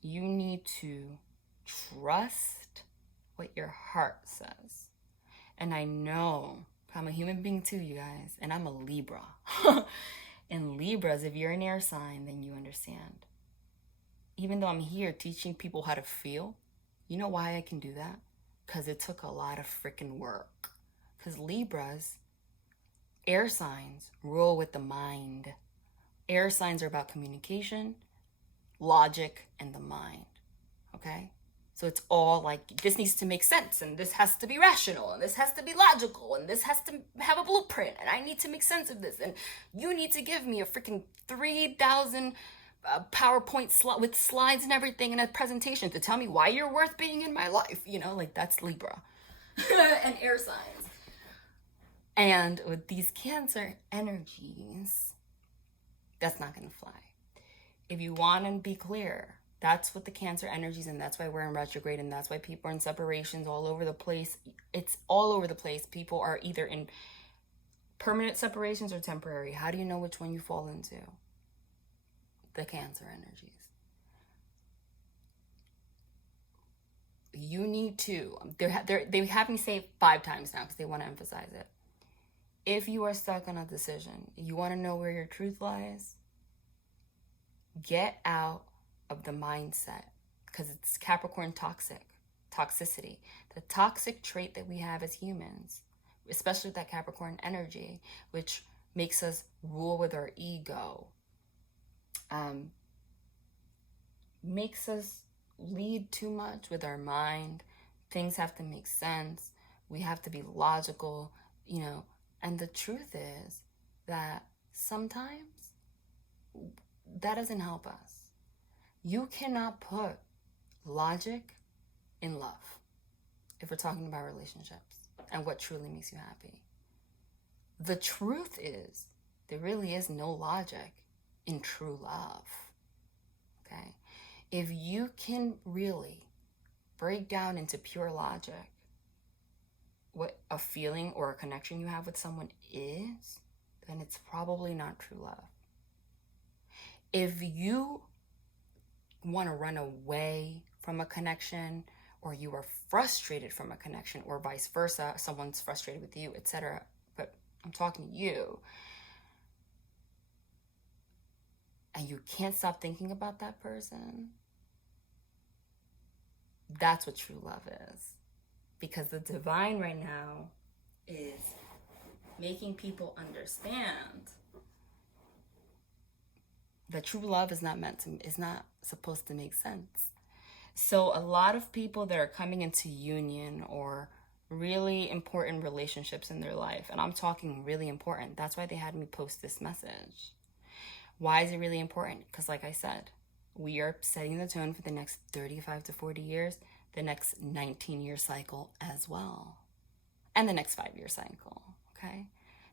you need to trust what your heart says. And I know, I'm a human being too, you guys, and I'm a Libra. And Libras, if you're an air sign, then you understand. Even though I'm here teaching people how to feel, you know why I can do that? Because it took a lot of freaking work. Because Libras, air signs, rule with the mind. Air signs are about communication, logic, and the mind. Okay? So it's all like, this needs to make sense, and this has to be rational, and this has to be logical, and this has to have a blueprint, and I need to make sense of this, and you need to give me a freaking 3,000 PowerPoint with slides and everything in a presentation to tell me why you're worth being in my life. You know, like, that's Libra and air signs. And with these Cancer energies, that's not going to fly. If you want to be clear, that's what the Cancer energies, and that's why we're in retrograde, and that's why people are in separations all over the place. It's all over the place. People are either in permanent separations or temporary. How do you know which one you fall into? The Cancer energies. You need to, they have me say it 5 times now because they want to emphasize it. If you are stuck on a decision, you want to know where your truth lies, get out of the mindset, because it's Capricorn toxicity. The toxic trait that we have as humans, especially with that Capricorn energy, which makes us rule with our ego, makes us lead too much with our mind. Things have to make sense. We have to be logical, you know. And the truth is that sometimes that doesn't help us. You cannot put logic in love if we're talking about relationships and what truly makes you happy. The truth is, there really is no logic in true love. Okay? If you can really break down into pure logic what a feeling or a connection you have with someone is, then it's probably not true love. If you want to run away from a connection, or you are frustrated from a connection, or vice versa, someone's frustrated with you, etc., but I'm talking to you, and you can't stop thinking about that person, that's what true love is. Because the divine right now is making people understand that true love is not supposed to make sense. So a lot of people that are coming into union or really important relationships in their life, and I'm talking really important, that's why they had me post this message. Why is it really important? Because like I said, we are setting the tone for the next 35 to 40 years, the next 19-year cycle as well, and the next 5-year cycle, okay?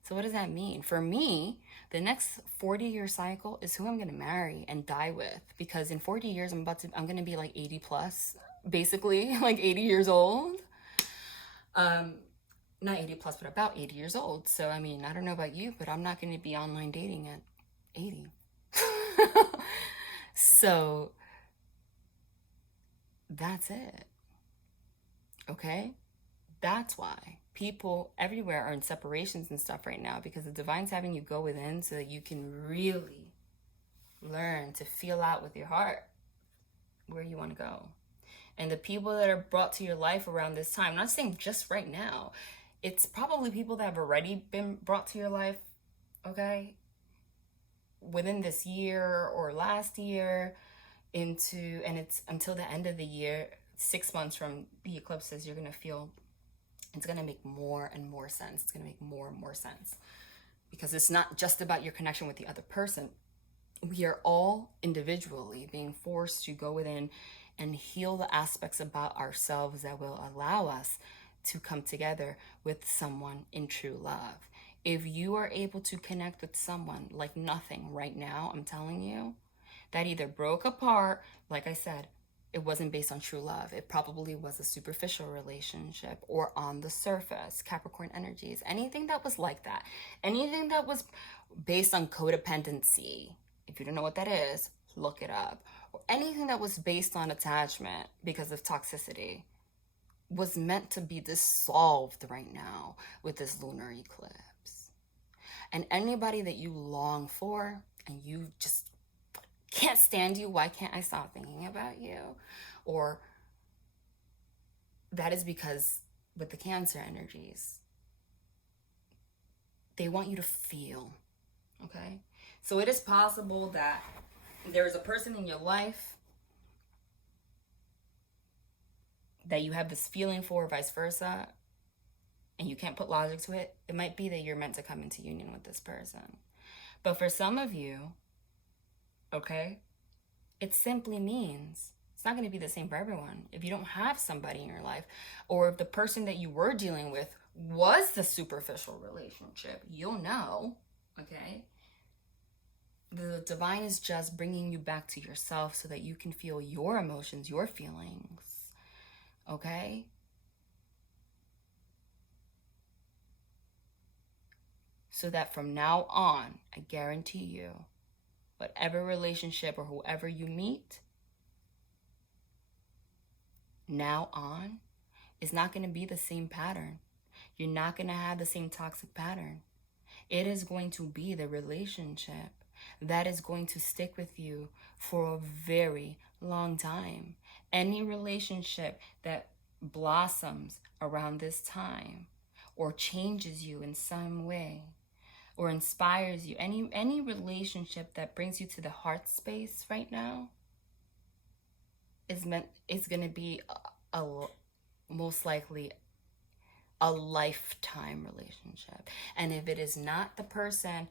So what does that mean? For me, the next 40-year cycle is who I'm going to marry and die with, because in 40 years, I'm going to be like 80 plus, basically, like 80 years old. Not 80 plus, but about 80 years old. So, I mean, I don't know about you, but I'm not going to be online dating at 80. So, that's it. Okay? That's why people everywhere are in separations and stuff right now, because the divine's having you go within so that you can really learn to feel out with your heart where you want to go. And the people that are brought to your life around this time, I'm not saying just right now, it's probably people that have already been brought to your life, okay, within this year or last year, and it's until the end of the year, 6 months from the eclipses, you're going to feel it's going to make more and more sense. It's going to make more and more sense, because it's not just about your connection with the other person. We are all individually being forced to go within and heal the aspects about ourselves that will allow us to come together with someone in true love. If you are able to connect with someone like nothing right now, I'm telling you, that either broke apart, like I said, it wasn't based on true love. It probably was a superficial relationship or on the surface, Capricorn energies, anything that was like that, anything that was based on codependency. If you don't know what that is, look it up. Or anything that was based on attachment because of toxicity was meant to be dissolved right now with this lunar eclipse. And anybody that you long for and you just can't stand you, why can't I stop thinking about you? Or that is because with the Cancer energies, they want you to feel, okay? So it is possible that there is a person in your life that you have this feeling for, vice versa, and you can't put logic to it. It might be that you're meant to come into union with this person. But for some of you, okay, it simply means it's not going to be the same for everyone. If you don't have somebody in your life, or if the person that you were dealing with was the superficial relationship, you'll know, okay? The divine is just bringing you back to yourself so that you can feel your emotions, your feelings, okay? So that from now on, I guarantee you, whatever relationship or whoever you meet, now on, is not going to be the same pattern. You're not going to have the same toxic pattern. It is going to be the relationship that is going to stick with you for a very long time. Any relationship that blossoms around this time or changes you in some way or inspires you, any relationship that brings you to the heart space right now, is going to be most likely a lifetime relationship. And if it is not the person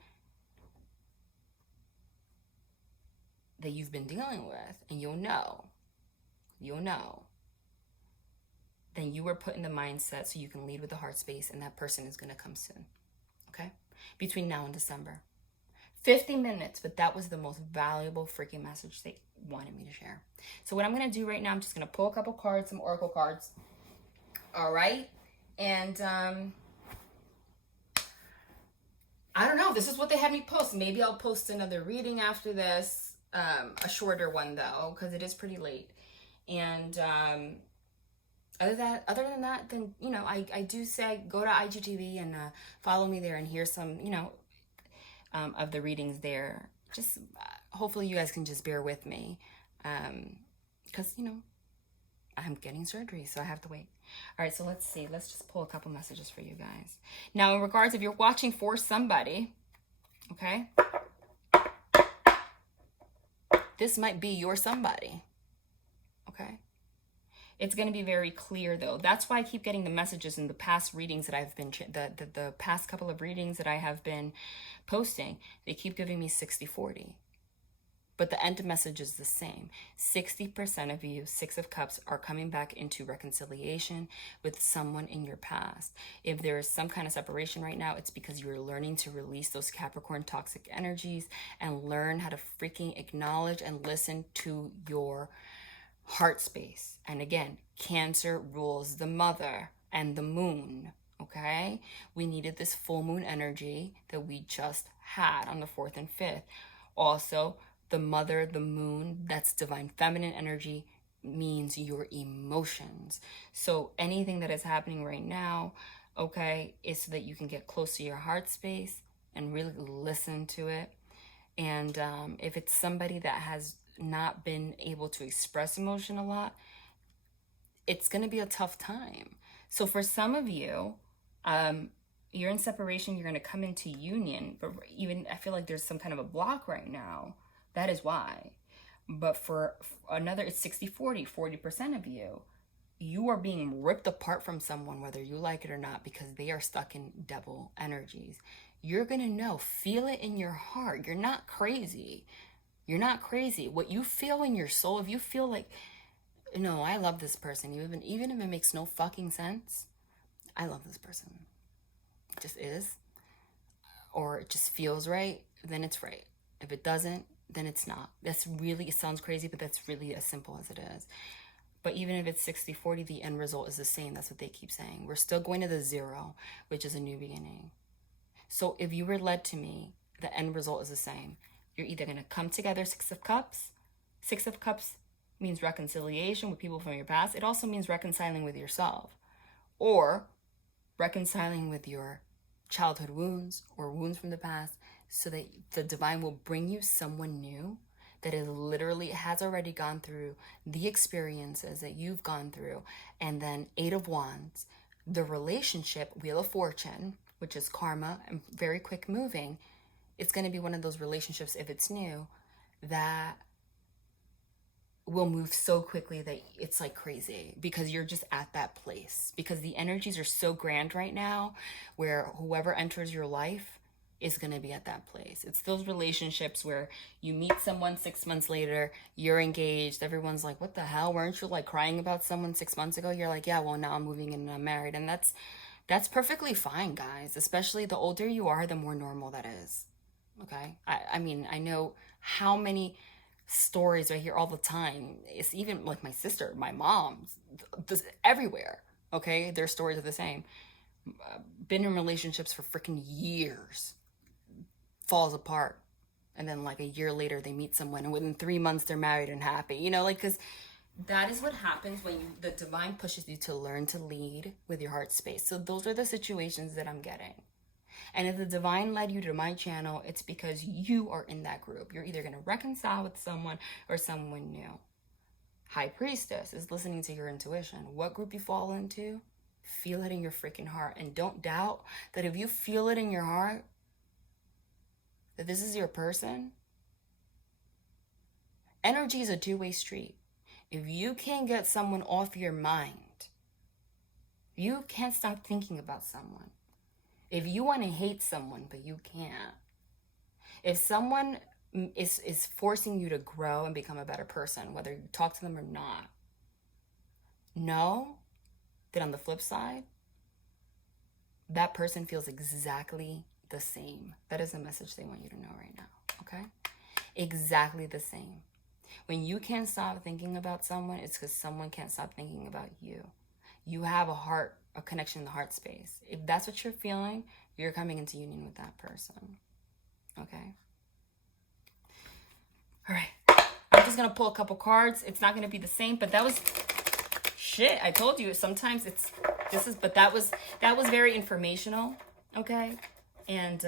that you've been dealing with, and you'll know, then you were put in the mindset so you can lead with the heart space, and that person is going to come soon. Okay? Between now and December. 50 minutes, but that was the most valuable freaking message they wanted me to share. So what I'm going to do right now, I'm just going to pull a couple cards, some oracle cards. All right? And I don't know. This is what they had me post. Maybe I'll post another reading after this. A shorter one, though, because it is pretty late. And other than that, then, you know, I do say go to IGTV and follow me there and hear some, you know, of the readings there. Just hopefully you guys can just bear with me, because, you know, I'm getting surgery, so I have to wait. All right, so let's see. Let's just pull a couple messages for you guys. Now, in regards, if you're watching for somebody, okay, this might be your somebody, okay? It's going to be very clear, though. That's why I keep getting the messages in the past readings that I've been, the past couple of readings that I have been posting. They keep giving me 60-40. But the end message is the same. 60% of you, Six of Cups, are coming back into reconciliation with someone in your past. If there is some kind of separation right now, it's because you're learning to release those Capricorn toxic energies and learn how to freaking acknowledge and listen to your heart space. And again, Cancer rules the mother and the moon. Okay? We needed this full moon energy that we just had on the 4th and 5th. Also, the mother, the moon, that's divine feminine energy, means your emotions. So anything that is happening right now, okay, is so that you can get close to your heart space and really listen to it. And if it's somebody that has not been able to express emotion a lot, it's going to be a tough time. So for some of you, you're in separation, you're going to come into union, but even I feel like there's some kind of a block right now. That is why. But for another, it's 60-40, 40% of you, you are being ripped apart from someone, whether you like it or not, because they are stuck in devil energies. You're going to know, feel it in your heart. You're not crazy. You're not crazy. What you feel in your soul, if you feel like, no, I love this person, even if it makes no fucking sense, I love this person. It just is. Or it just feels right, then it's right. If it doesn't, then it's not. That's really, it sounds crazy, but that's really as simple as it is. But even if it's 60-40, the end result is the same. That's what they keep saying. We're still going to the 0, which is a new beginning. So if you were led to me, the end result is the same. You're either going to come together, 6 of Cups. 6 of Cups means reconciliation with people from your past. It also means reconciling with yourself. Or reconciling with your childhood wounds or wounds from the past, so that the divine will bring you someone new that is literally has already gone through the experiences that you've gone through. And then 8 of Wands, the relationship, Wheel of Fortune, which is karma and very quick moving. It's going to be one of those relationships, if it's new, that will move so quickly that it's like crazy, because you're just at that place, because the energies are so grand right now where whoever enters your life is going to be at that place. It's those relationships where you meet someone 6 months later, you're engaged, everyone's like, what the hell, weren't you like crying about someone 6 months ago? You're like, yeah, well, now I'm moving in and I'm married. And that's perfectly fine, guys. Especially the older you are, the more normal that is. Okay? I mean, I know how many stories I hear all the time. It's even like my sister, my mom, everywhere. Okay? Their stories are the same. Been in relationships for freaking years, falls apart, and then like a year later they meet someone, and within 3 months they're married and happy, you know, like, because that is what happens when the divine pushes you to learn to lead with your heart space. So those are the situations that I'm getting. And if the divine led you to my channel, it's because you are in that group. You're either going to reconcile with someone or someone new. High Priestess is listening to your intuition. What group you fall into, feel it in your freaking heart. And don't doubt that if you feel it in your heart that this is your person. Energy is a two-way street. If you can't get someone off your mind, you can't stop thinking about someone. If you want to hate someone, but you can't. If someone is forcing you to grow and become a better person, whether you talk to them or not, know that on the flip side, that person feels exactly the same. That is a message they want you to know right now, okay? Exactly the same. When you can't stop thinking about someone, it's because someone can't stop thinking about you. You have a connection in the heart space. If that's what you're feeling, you're coming into union with that person, okay? All right, I'm just gonna pull a couple cards. It's not gonna be the same, but that was, shit, I told you, sometimes but that was very informational, okay? And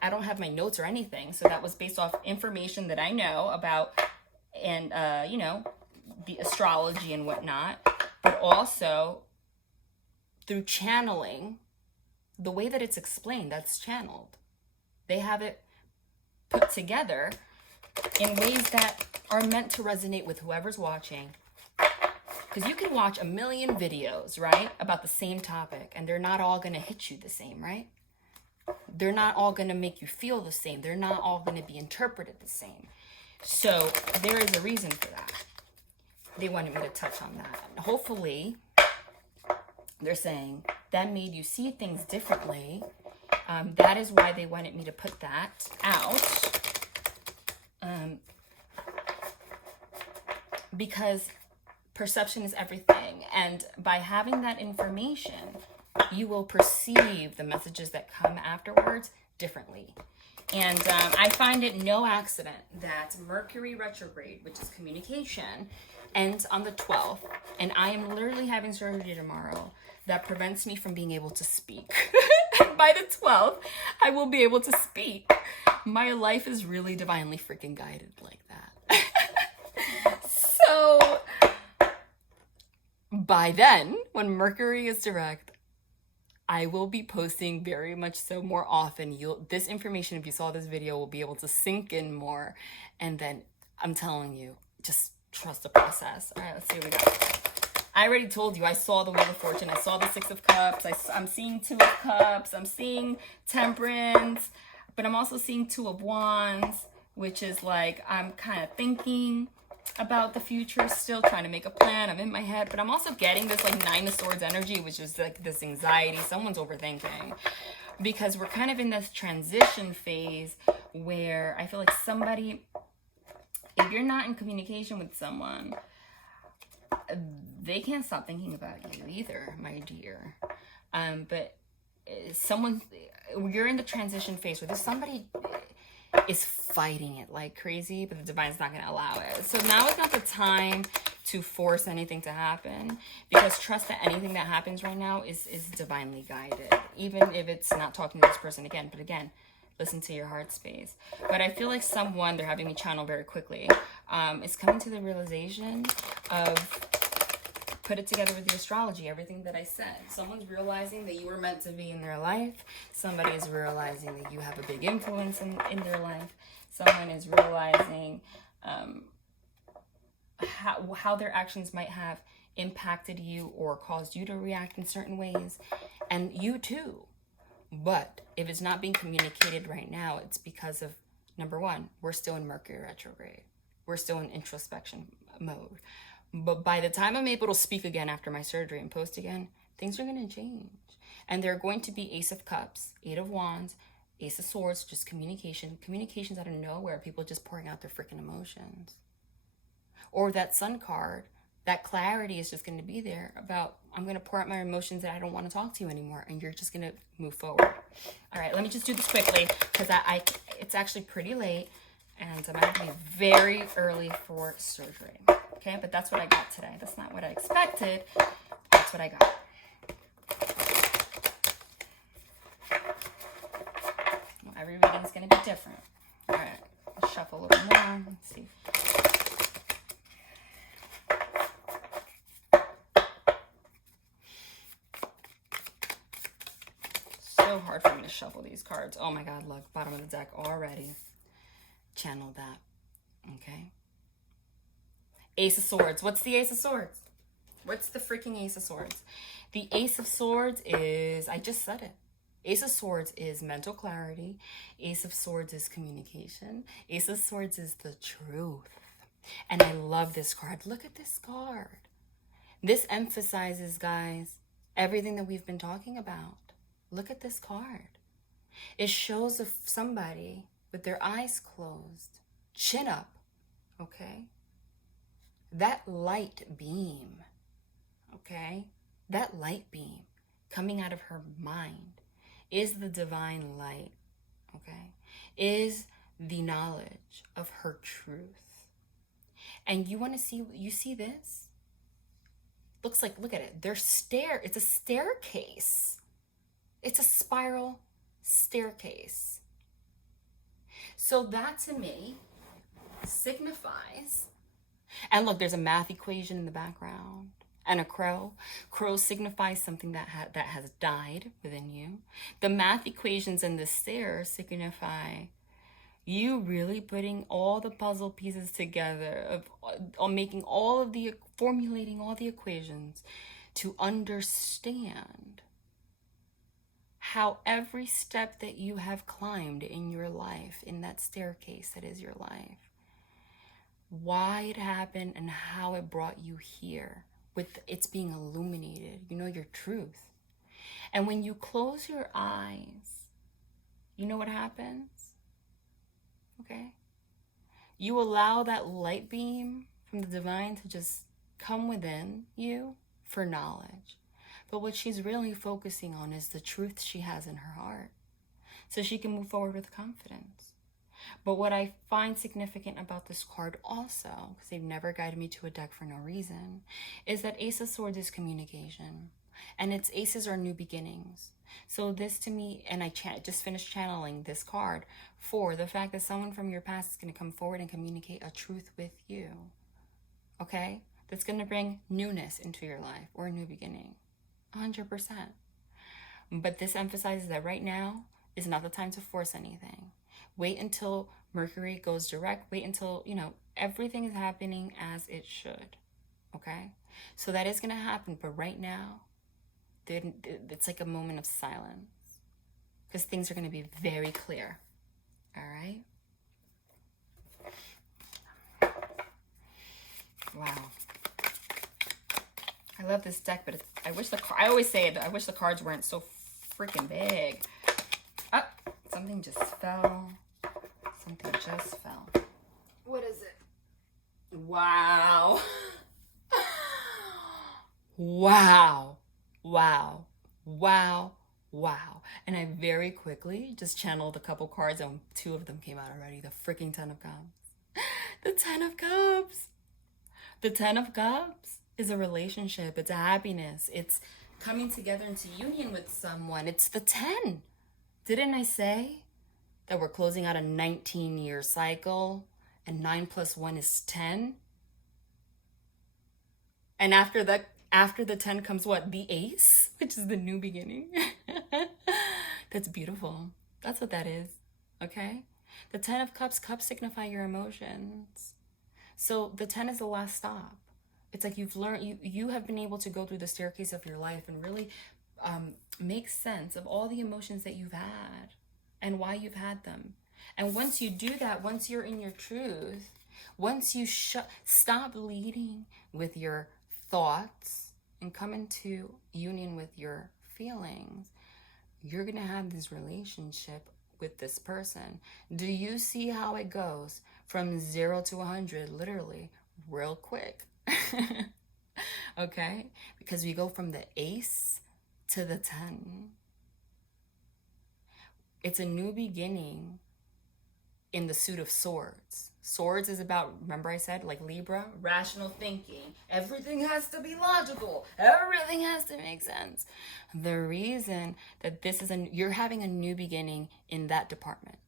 I don't have my notes or anything, so that was based off information that I know about, and you know, the astrology and whatnot, but also through channeling, the way that it's explained, that's channeled. They have it put together in ways that are meant to resonate with whoever's watching. Because you can watch a million videos, right, about the same topic, and they're not all going to hit you the same, right? They're not all going to make you feel the same. They're not all going to be interpreted the same. So there is a reason for that. They wanted me to touch on that. And hopefully, they're saying that made you see things differently. That is why they wanted me to put that out. Because perception is everything. And by having that information, you will perceive the messages that come afterwards differently. And I find it no accident that Mercury Retrograde, which is communication, ends on the 12th. And I am literally having surgery tomorrow that prevents me from being able to speak. By the 12th, I will be able to speak. My life is really divinely freaking guided like that. So by then, when Mercury is direct, I will be posting very much so more often. This information, if you saw this video, will be able to sink in more. And then I'm telling you, just trust the process. All right, let's see what we got. I already told you, I saw the Wheel of Fortune. I saw the Six of Cups. I'm seeing Two of Cups. I'm seeing Temperance. But I'm also seeing Two of Wands, which is like, I'm kind of thinking about the future, still trying to make a plan. I'm in my head, but I'm also getting this like Nine of Swords energy, which is like this anxiety. Someone's overthinking, because we're kind of in this transition phase where I feel like somebody, if you're not in communication with someone, they can't stop thinking about you either, my dear. But you're in the transition phase where there's somebody is fighting it like crazy, but the divine's not going to allow it. So now is not the time to force anything to happen, because trust that anything that happens right now is divinely guided, even if it's not talking to this person again. But again, listen to your heart space. But I feel like someone, they're having me channel very quickly, is coming to the realization of, put it together with the astrology, everything that I said. Someone's realizing that you were meant to be in their life. Somebody is realizing that you have a big influence in their life. Someone is realizing how their actions might have impacted you or caused you to react in certain ways. And you too. But if it's not being communicated right now, it's because of, number one, we're still in Mercury retrograde. We're still in introspection mode. But by the time I'm able to speak again after my surgery and post again, things are going to change. And they're going to be Ace of Cups, Eight of Wands, Ace of Swords, just communication. Communications out of nowhere, people just pouring out their freaking emotions. Or that Sun card, that clarity is just going to be there about, I'm going to pour out my emotions that I don't want to talk to you anymore. And you're just going to move forward. All right, let me just do this quickly, because it's actually pretty late. And I'm going to be very early for surgery. Okay, but that's what I got today. That's not what I expected. That's what I got. Well, every reading is going to be different. All right, let's shuffle a little more. Let's see. So hard for me to shuffle these cards. Oh my God, look, bottom of the deck already. Channel that. Okay. Ace of Swords. What's the Ace of Swords? What's the freaking Ace of Swords? The Ace of Swords is, I just said it. Ace of Swords is mental clarity. Ace of Swords is communication. Ace of Swords is the truth. And I love this card. Look at this card. This emphasizes, guys, everything that we've been talking about. Look at this card. It shows of somebody with their eyes closed, chin up, okay? That light beam, okay? That light beam coming out of her mind is the divine light, okay? Is the knowledge of her truth. And you want to see, you see this? Looks like, look at it. It's a staircase. It's a spiral staircase. So that to me signifies, and look, there's a math equation in the background and a crow. Crow signifies something that has died within you. The math equations in the stairs signify you really putting all the puzzle pieces together, of making all of the, formulating all the equations to understand how every step that you have climbed in your life, in that staircase that is your life, why it happened and how it brought you here, with it's being illuminated, you know, your truth. And when you close your eyes, you know what happens? Okay? You allow that light beam from the divine to just come within you for knowledge. But what she's really focusing on is the truth she has in her heart, so she can move forward with confidence. But what I find significant about this card also, because they've never guided me to a deck for no reason, is that Ace of Swords is communication. And its aces are new beginnings. So this to me, and I just finished channeling this card for the fact that someone from your past is going to come forward and communicate a truth with you. Okay? That's going to bring newness into your life, or a new beginning. 100%. But this emphasizes that right now is not the time to force anything. Wait until Mercury goes direct. Wait until, you know, everything is happening as it should. Okay? So that is going to happen. But right now, it's like a moment of silence, because things are going to be very clear. All right? Wow. I love this deck, but I wish I always say it, I wish the cards weren't so freaking big. Oh, something just fell. Something just fell. What is it? Wow. Wow. Wow. Wow. Wow. And I very quickly just channeled a couple cards, and two of them came out already. The freaking Ten of Cups. The Ten of Cups. The Ten of Cups is a relationship. It's a happiness. It's coming together into union with someone. It's the 10. Didn't I say that we're closing out a 19-year cycle, and 9 plus 1 is 10? And after the 10 comes what? The Ace, which is the new beginning. That's beautiful. That's what that is. Okay? The 10 of Cups signify your emotions. So the 10 is the last stop. It's like you've learned, you have been able to go through the staircase of your life and really make sense of all the emotions that you've had and why you've had them. And once you do that, once you're in your truth, once you stop leading with your thoughts and come into union with your feelings, you're going to have this relationship with this person. Do you see how it goes from 0 to 100 literally real quick? Okay? Because we go from the Ace to the 10. It's a new beginning in the suit of Swords. Swords is about, remember I said, like Libra, rational thinking. Everything has to be logical. Everything has to make sense. The reason that this is you're having a new beginning in that department.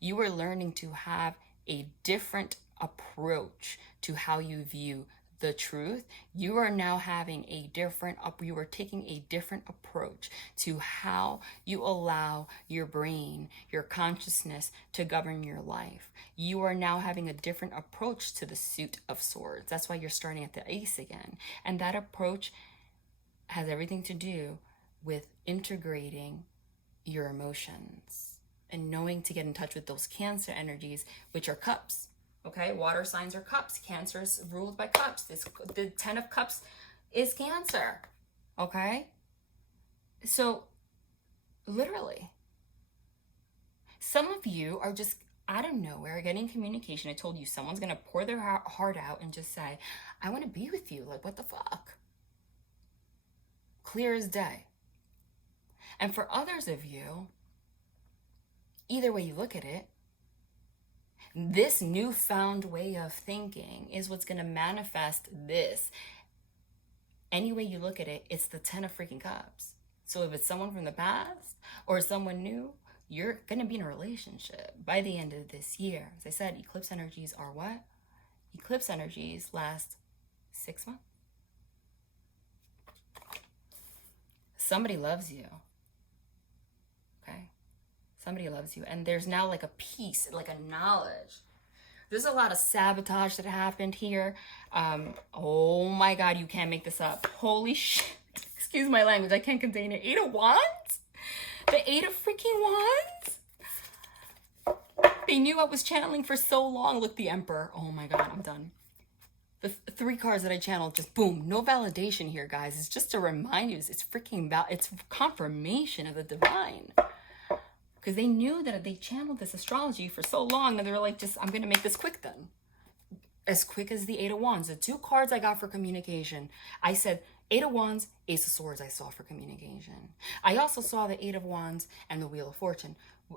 You are learning to have a different approach to how you view the truth, you are now having you are taking a different approach to how you allow your brain, your consciousness to govern your life. You are now having a different approach to the Suit of Swords. That's why you're starting at the Ace again. And that approach has everything to do with integrating your emotions and knowing to get in touch with those Cancer energies, which are cups. Okay, water signs are cups. Cancer is ruled by cups. The 10 of Cups is Cancer. Okay, so literally, some of you are just out of nowhere getting communication. I told you someone's gonna pour their heart out and just say, I want to be with you. Like, what the fuck? Clear as day. And for others of you, either way you look at it, this newfound way of thinking is what's going to manifest this. Any way you look at it, it's the 10 of freaking Cups. So if it's someone from the past or someone new, you're going to be in a relationship by the end of this year. As I said, eclipse energies are what? Eclipse energies last 6 months. Somebody loves you. Okay? Somebody loves you. And there's now like a peace, like a knowledge. There's a lot of sabotage that happened here. Oh my God, you can't make this up. Holy shit. Excuse my language, I can't contain it. 8 of Wands? The 8 of freaking Wands? They knew I was channeling for so long. Look, the Emperor. Oh my God, I'm done. The 3 cards that I channeled, just boom. No validation here, guys. It's just to remind you, it's freaking it's confirmation of the divine. Because they knew that they channeled this astrology for so long that they were like, I'm going to make this quick then. As quick as the 8 of Wands. The 2 cards I got for communication. I said 8 of Wands, Ace of Swords I saw for communication. I also saw the 8 of Wands and the Wheel of Fortune.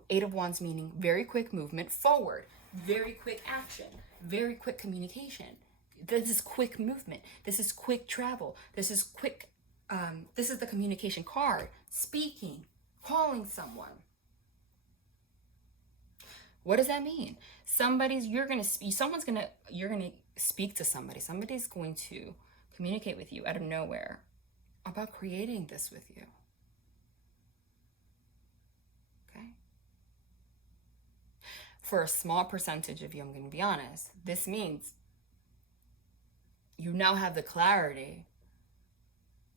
8 of Wands meaning very quick movement forward. Very quick action. Very quick communication. This is quick movement. This is quick travel. This is quick. This is the communication card. Speaking. Calling someone. What does that mean? You're gonna speak to somebody. Somebody's going to communicate with you out of nowhere about creating this with you. Okay? For a small percentage of you, I'm going to be honest, this means you now have the clarity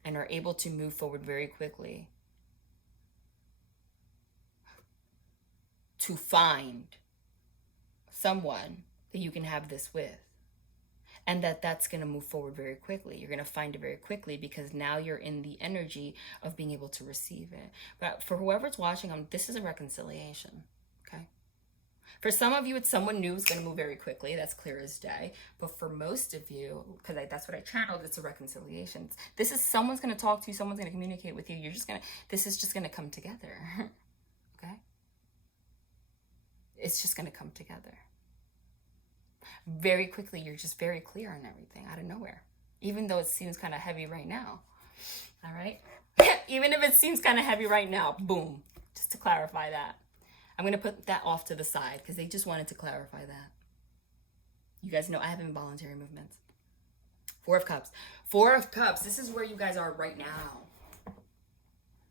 and are able to move forward very quickly to find someone that you can have this with. And that's going to move forward very quickly. You're going to find it very quickly because now you're in the energy of being able to receive it. But for whoever's watching, this is a reconciliation, okay? For some of you, it's someone new who's going to move very quickly. That's clear as day. But for most of you, because that's what I channeled, it's a reconciliation. This is someone's going to talk to you. Someone's going to communicate with you. This is just going to come together, okay? It's just going to come together. Very quickly, you're just very clear on everything out of nowhere. Even though it seems kind of heavy right now. All right? Even if it seems kind of heavy right now, boom. Just to clarify that. I'm going to put that off to the side because they just wanted to clarify that. You guys know I have involuntary movements. 4 of Cups. 4 of Cups. This is where you guys are right now.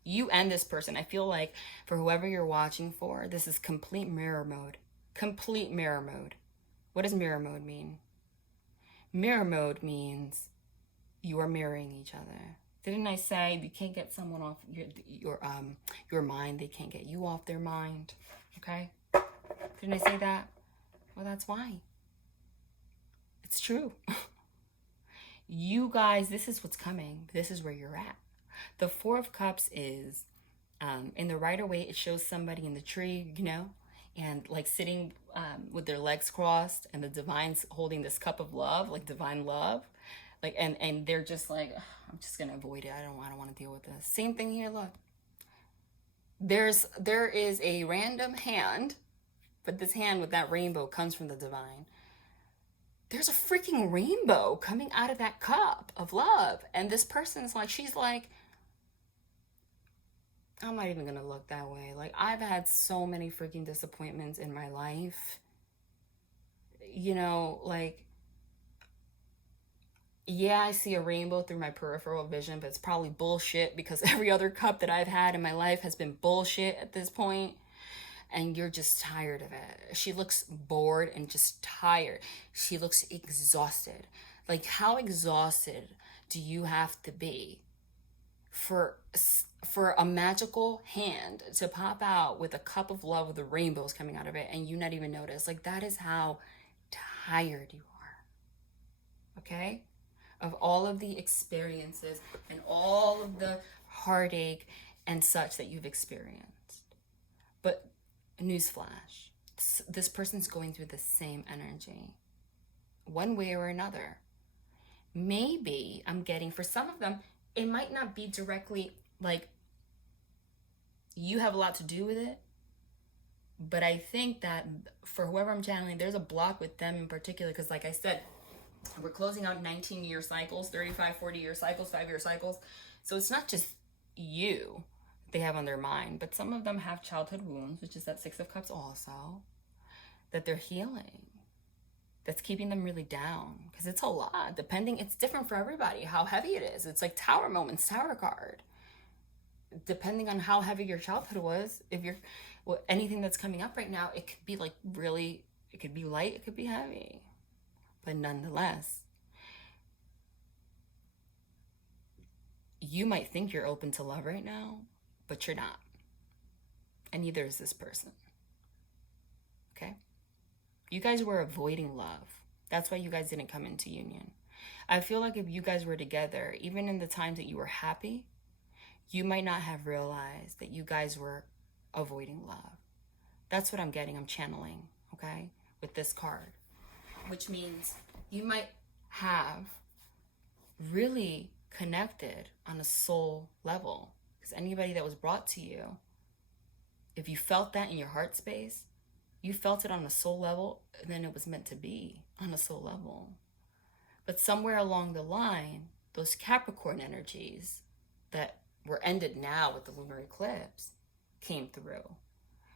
You and this person. I feel like for whoever you're watching for, this is complete mirror mode. Complete mirror mode. What does mirror mode mean? Mirror mode means you are mirroring each other. Didn't I say you can't get someone off your mind? They can't get you off their mind. Okay? Didn't I say that? Well, that's why. It's true. You guys, this is what's coming. This is where you're at. The 4 of Cups is in the Rider-Waite. It shows somebody in the tree, and like sitting with their legs crossed, and the divine's holding this cup of love, like divine love, like and they're just like, I'm just gonna avoid it. I don't want to deal with this. Same thing here. Look, there is a random hand, but this hand with that rainbow comes from the divine. There's a freaking rainbow coming out of that cup of love, and this person's like, she's like, I'm not even gonna look that way. Like, I've had so many freaking disappointments in my life. Like, Yeah, I see a rainbow through my peripheral vision, but it's probably bullshit because every other cup that I've had in my life has been bullshit at this point. And you're just tired of it. She looks bored and just tired. She looks exhausted. Like, how exhausted do you have to be for a magical hand to pop out with a cup of love with the rainbows coming out of it and you not even notice? Like, that is how tired you are. Okay? Of all of the experiences and all of the heartache and such that you've experienced. But newsflash, this person's going through the same energy, one way or another. Maybe I'm getting, for some of them, it might not be directly like you have a lot to do with it, but I think that for whoever I'm channeling, there's a block with them in particular, because like I said, we're closing out 19-year cycles, 35, 40-year cycles, 5-year cycles. So it's not just you they have on their mind, but some of them have childhood wounds, which is that Six of Cups also, that they're healing. That's keeping them really down, because it's a lot. It's different for everybody how heavy it is. It's like Tower moments, Tower card. Depending on how heavy your childhood was, if you're anything that's coming up right now, it could be like really, it could be light, it could be heavy, but nonetheless, you might think you're open to love right now, but you're not. And neither is this person. Okay? You guys were avoiding love. That's why you guys didn't come into union. I feel like if you guys were together, even in the times that you were happy, you might not have realized that you guys were avoiding love. That's what I'm getting. I'm channeling, okay, with this card. Which means you might have really connected on a soul level. Because anybody that was brought to you, if you felt that in your heart space, you felt it on a soul level, and then it was meant to be on a soul level. But somewhere along the line, those Capricorn energies that were ended now with the lunar eclipse came through,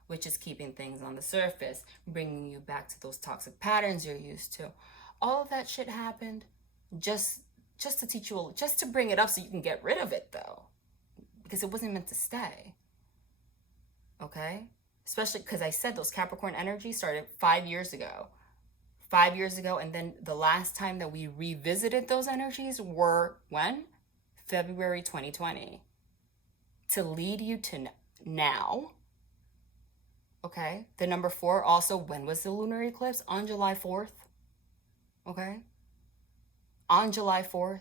which is keeping things on the surface, bringing you back to those toxic patterns you're used to. All of that shit happened just to teach you, just to bring it up so you can get rid of it, though, because it wasn't meant to stay. Okay? Especially because I said those Capricorn energies started 5 years ago. 5 years ago, and then the last time that we revisited those energies were when? February 2020. To lead you to now. Okay? The number 4 also, when was the lunar eclipse? On July 4th. Okay? On July 4th.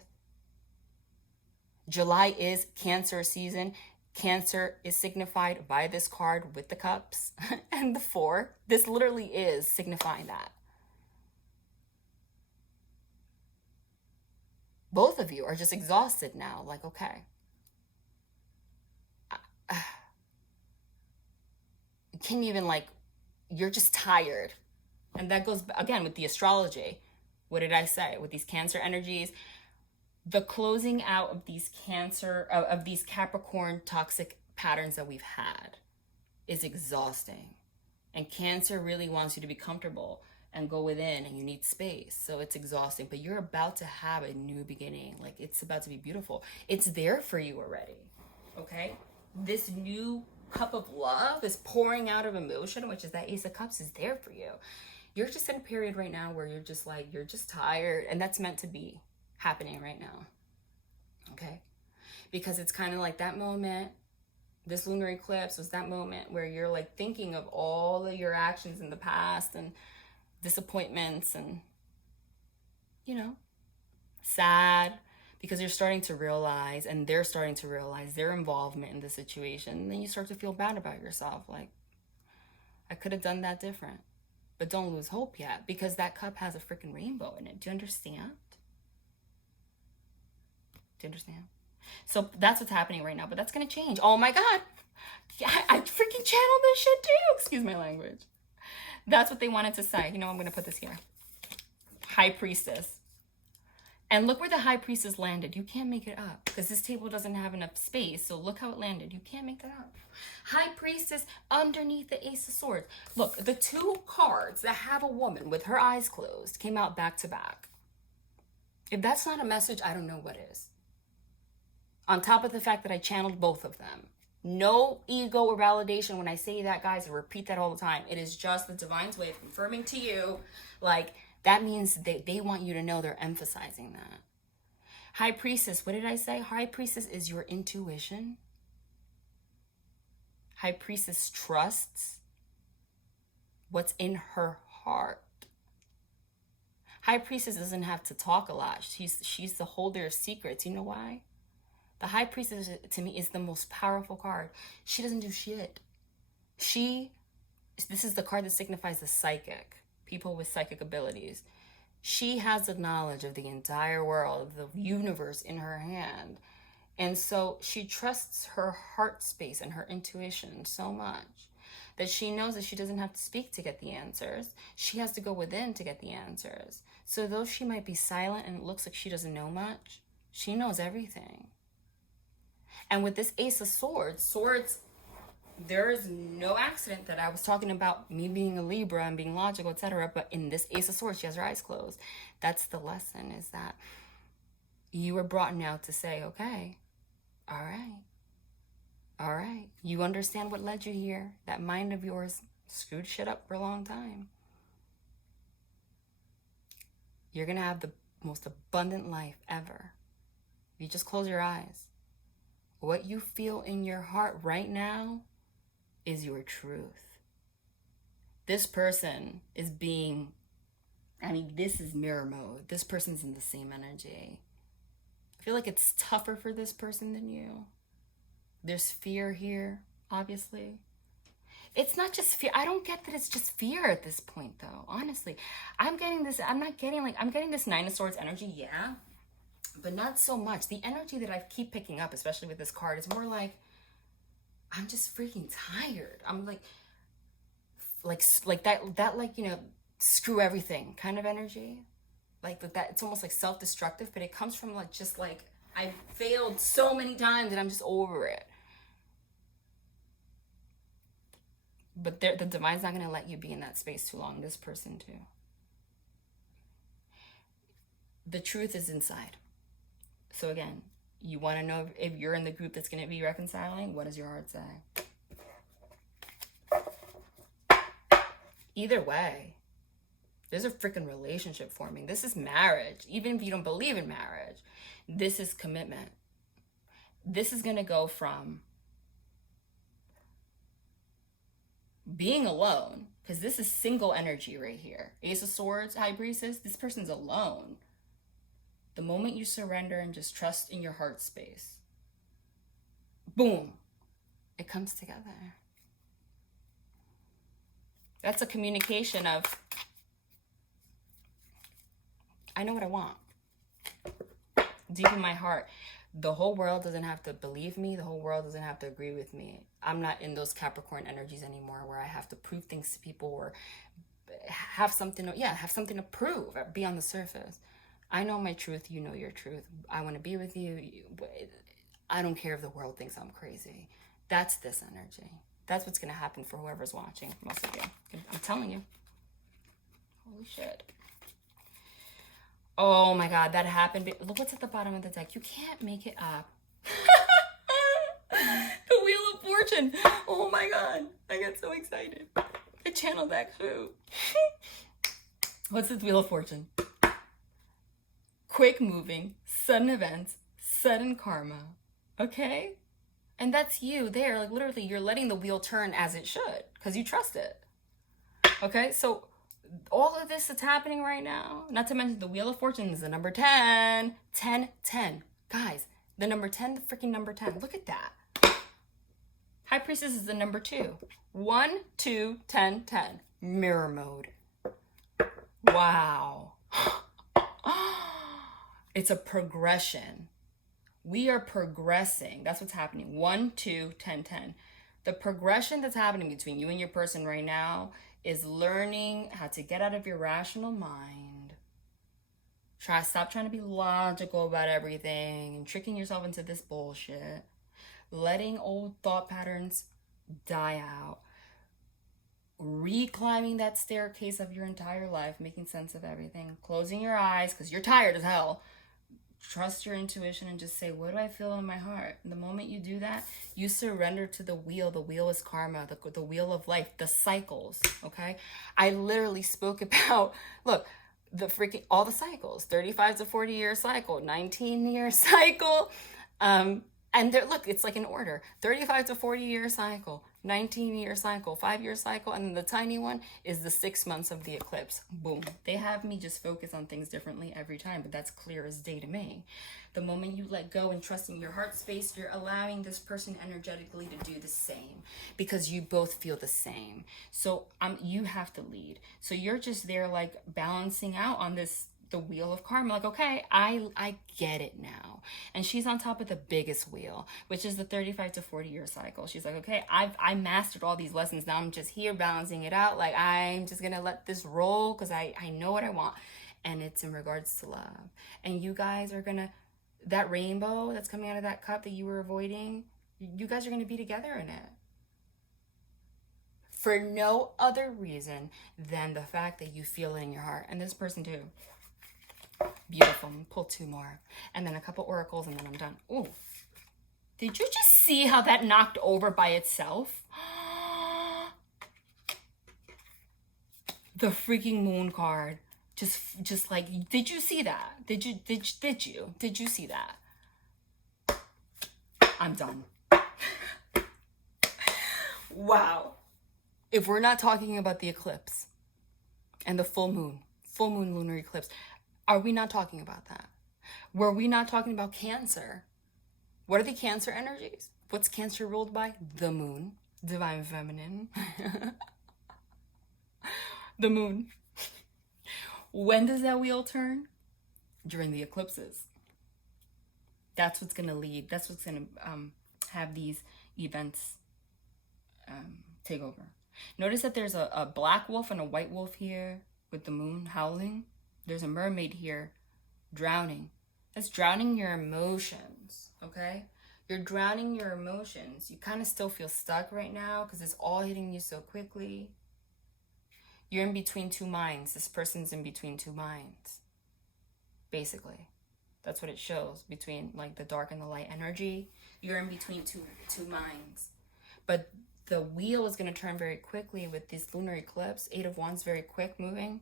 July is Cancer season. Cancer is signified by this card with the cups and the 4. This literally is signifying that. Both of you are just exhausted now. Like, okay. You can't even, like, you're just tired. And that goes, again, with the astrology. What did I say? With these Cancer energies, the closing out of these of these Capricorn toxic patterns that we've had is exhausting. And Cancer really wants you to be comfortable and go within, and you need space. So it's exhausting, but you're about to have a new beginning. Like, it's about to be beautiful. It's there for you already. Okay? This new cup of love is pouring out of emotion, which is that Ace of Cups, is there for you. You're just in a period right now where you're just like, you're just tired, and that's meant to be happening right now. Okay? Because it's kind of like that moment, this lunar eclipse was that moment where you're like thinking of all of your actions in the past and disappointments and, you know, sad, because you're starting to realize, and they're starting to realize their involvement in the situation. And then you start to feel bad about yourself. Like, I could have done that different. But don't lose hope yet, because that cup has a freaking rainbow in it. Do you understand? Do you understand? So that's what's happening right now, but that's going to change. Oh my God. I freaking channeled this shit too. Excuse my language. That's what they wanted to say. You know, I'm going to put this here. High Priestess. And look where the High Priestess landed. You can't make it up, because this table doesn't have enough space. So look how it landed. You can't make that up. High Priestess underneath the Ace of Swords. Look, the 2 cards that have a woman with her eyes closed came out back to back. If that's not a message, I don't know what is. On top of the fact that I channeled both of them. No ego or validation when I say that, guys. I repeat that all the time. It is just the divine's way of confirming to you, like, that means they want you to know they're emphasizing that. High Priestess, what did I say? High Priestess is your intuition. High Priestess trusts what's in her heart. High Priestess doesn't have to talk a lot. She's the holder of secrets. You know why? The High Priestess, to me, is the most powerful card. She doesn't do shit. This is the card that signifies the psychic, people with psychic abilities. She has the knowledge of the entire world, the universe in her hand. And so she trusts her heart space and her intuition so much that she knows that she doesn't have to speak to get the answers. She has to go within to get the answers. So though she might be silent and it looks like she doesn't know much, she knows everything. And with this Ace of Swords, there is no accident that I was talking about me being a Libra and being logical, etc. But in this Ace of Swords, she has her eyes closed. That's the lesson, is that you were brought now to say, okay, all right. You understand what led you here. That mind of yours screwed shit up for a long time. You're going to have the most abundant life ever. You just close your eyes. What you feel in your heart right now is your truth. This person is this is mirror mode. This person's in the same energy. I feel like it's tougher for this person than you. There's fear here, obviously. It's not just fear. I don't get that it's just fear at this point, though. Honestly, I'm getting this Nine of Swords energy, yeah, but not so much. The energy that I keep picking up, especially with this card, is more like, I'm just freaking tired. I'm like that, screw everything kind of energy. Like that, it's almost like self-destructive, but it comes from I failed so many times and I'm just over it. But the divine's not going to let you be in that space too long. This person too. The truth is inside. So again, you want to know if you're in the group that's going to be reconciling, what does your heart say? Either way, there's a freaking relationship forming. This is marriage. Even if you don't believe in marriage, this is commitment. This is going to go from being alone, because this is single energy right here. Ace of Swords, High Priestess, this person's alone. The moment you surrender and just trust in your heart space, boom, it comes together. That's a communication of, I know what I want. Deep in my heart. The whole world doesn't have to believe me. The whole world doesn't have to agree with me. I'm not in those Capricorn energies anymore where I have to prove things to people or have something to prove, be on the surface. I know my truth. You know your truth. I want to be with you. I don't care if the world thinks I'm crazy. That's this energy. That's what's going to happen for whoever's watching. Most of you. I'm telling you. Holy shit. Oh my God, that happened. Look what's at the bottom of the deck. You can't make it up. The Wheel of Fortune. Oh my God. I got so excited. I channeled that too. What's this Wheel of Fortune? Quick moving, sudden events, sudden karma. Okay? And that's you there. Like literally, you're letting the wheel turn as it should because you trust it. Okay? So all of this that's happening right now, not to mention the Wheel of Fortune is the number 10. 10, 10. Guys, the number 10, the freaking number 10. Look at that. High Priestess is the number 2. 1, 2, 10, 10. Mirror mode. Wow. It's a progression. We are progressing. That's what's happening. 1, 2, 10, 10. The progression that's happening between you and your person right now is learning how to get out of your rational mind. Stop trying to be logical about everything and tricking yourself into this bullshit. Letting old thought patterns die out. Reclimbing that staircase of your entire life, making sense of everything. Closing your eyes because you're tired as hell. Trust your intuition and just say, what do I feel in my heart? And the moment you do that, you surrender to the wheel. The wheel is karma, the wheel of life, the cycles, okay? I literally spoke about, look, all the cycles, 35 to 40 year cycle, 19-year cycle. And look, it's like an order, 35 to 40 year cycle, 19-year cycle, 5-year cycle, and then the tiny one is the 6 months of the eclipse. Boom. They have me just focus on things differently every time, but that's clear as day to me. The moment you let go and trust in your heart space, you're allowing this person energetically to do the same, because you both feel the same. So you have to lead. So you're just there like balancing out on the wheel of karma, like, okay, I get it now. And she's on top of the biggest wheel, which is the 35 to 40 year cycle. She's like, okay, I mastered all these lessons. Now I'm just here balancing it out. Like, I'm just gonna let this roll because I know what I want. And it's in regards to love. And you guys are gonna, that rainbow that's coming out of that cup that you were avoiding, you guys are gonna be together in it. For no other reason than the fact that you feel it in your heart. And this person too. Beautiful. Pull 2 more. And then a couple oracles and then I'm done. Oh, did you just see how that knocked over by itself? The freaking moon card. Just like, did you see that? Did you see that? I'm done. Wow. If we're not talking about the eclipse and the full moon lunar eclipse, are we not talking about that? Were we not talking about Cancer? What are the Cancer energies? What's Cancer ruled by? The moon, divine feminine. The moon. When does that wheel turn? During the eclipses. That's what's going to lead. That's what's going to have these events take over. Notice that there's a black wolf and a white wolf here with the moon howling. There's a mermaid here drowning. That's drowning your emotions, okay? You're drowning your emotions. You kind of still feel stuck right now because it's all hitting you so quickly. You're in between 2 minds. This person's in between 2 minds, basically. That's what it shows, between like the dark and the light energy. You're in between two minds. But the wheel is going to turn very quickly with this lunar eclipse. 8 of Wands, very quick moving.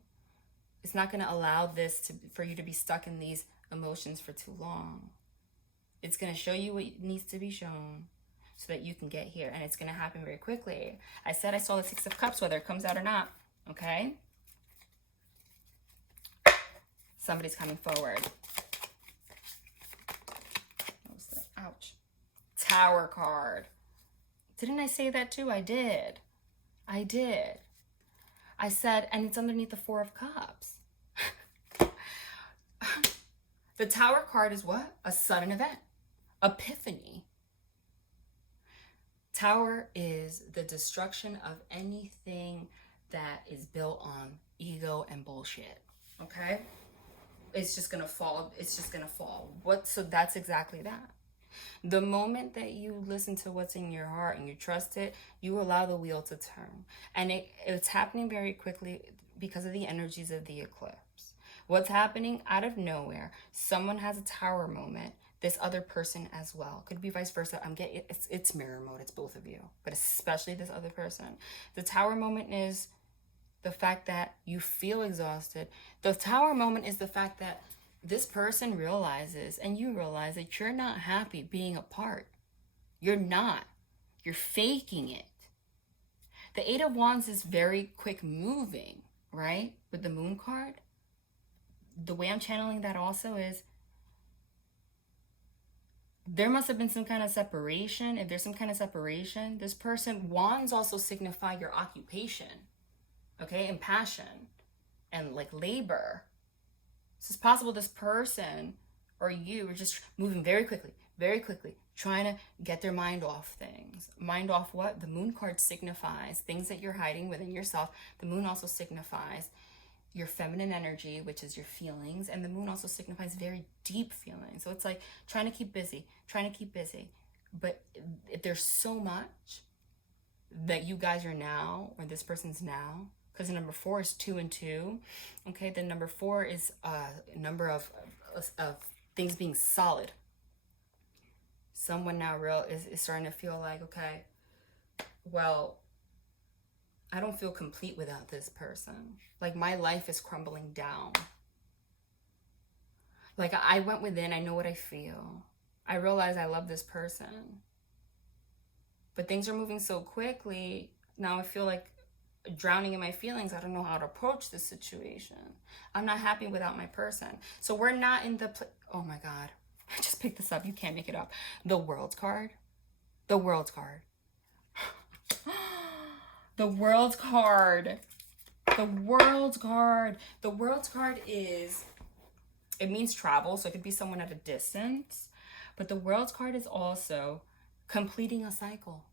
It's not going to allow this for you to be stuck in these emotions for too long. It's going to show you what needs to be shown so that you can get here. And it's going to happen very quickly. I said I saw the 6 of Cups, whether it comes out or not. Okay? Somebody's coming forward. Ouch. Tower card. Didn't I say that too? I did. I said, and it's underneath the 4 of Cups. The Tower card is what? A sudden event. Epiphany. Tower is the destruction of anything that is built on ego and bullshit. Okay? It's just gonna fall. So that's exactly that. The moment that you listen to what's in your heart and you trust it, you allow the wheel to turn. And it's happening very quickly because of the energies of the eclipse. What's happening out of nowhere? Someone has a tower moment. This other person as well. Could be vice versa. It's mirror mode. It's both of you. But especially this other person. The tower moment is the fact that you feel exhausted. The tower moment is the fact that this person realizes and you realize that you're not happy being apart. You're not. You're faking it. The 8 of Wands is very quick moving, right? With the moon card. The way I'm channeling that also is there must have been some kind of separation. If there's some kind of separation, this person, Wands also signify your occupation, okay, and passion and like labor. So it's possible this person or you are just moving very quickly, trying to get their mind off things. Mind off what? The moon card signifies things that you're hiding within yourself. The moon also signifies your feminine energy, which is your feelings. And the moon also signifies very deep feelings. So it's like trying to keep busy. But there's so much that you guys are now, or this person's now, because the number 4 is 2 and 2. Okay, the number 4 is a number of things being solid. Someone now is starting to feel like, okay, well, I don't feel complete without this person. Like, my life is crumbling down. Like, I went within, I know what I feel. I realize I love this person. But things are moving so quickly, now I feel like drowning in my feelings. I don't know how to approach this situation. I'm not happy without my person. So we're not in the, oh my God. I just picked this up. You can't make it up. The World's card. The World's card. The World's card. The World's card. The World's card is, it means travel, so it could be someone at a distance. But the World's card is also completing a cycle.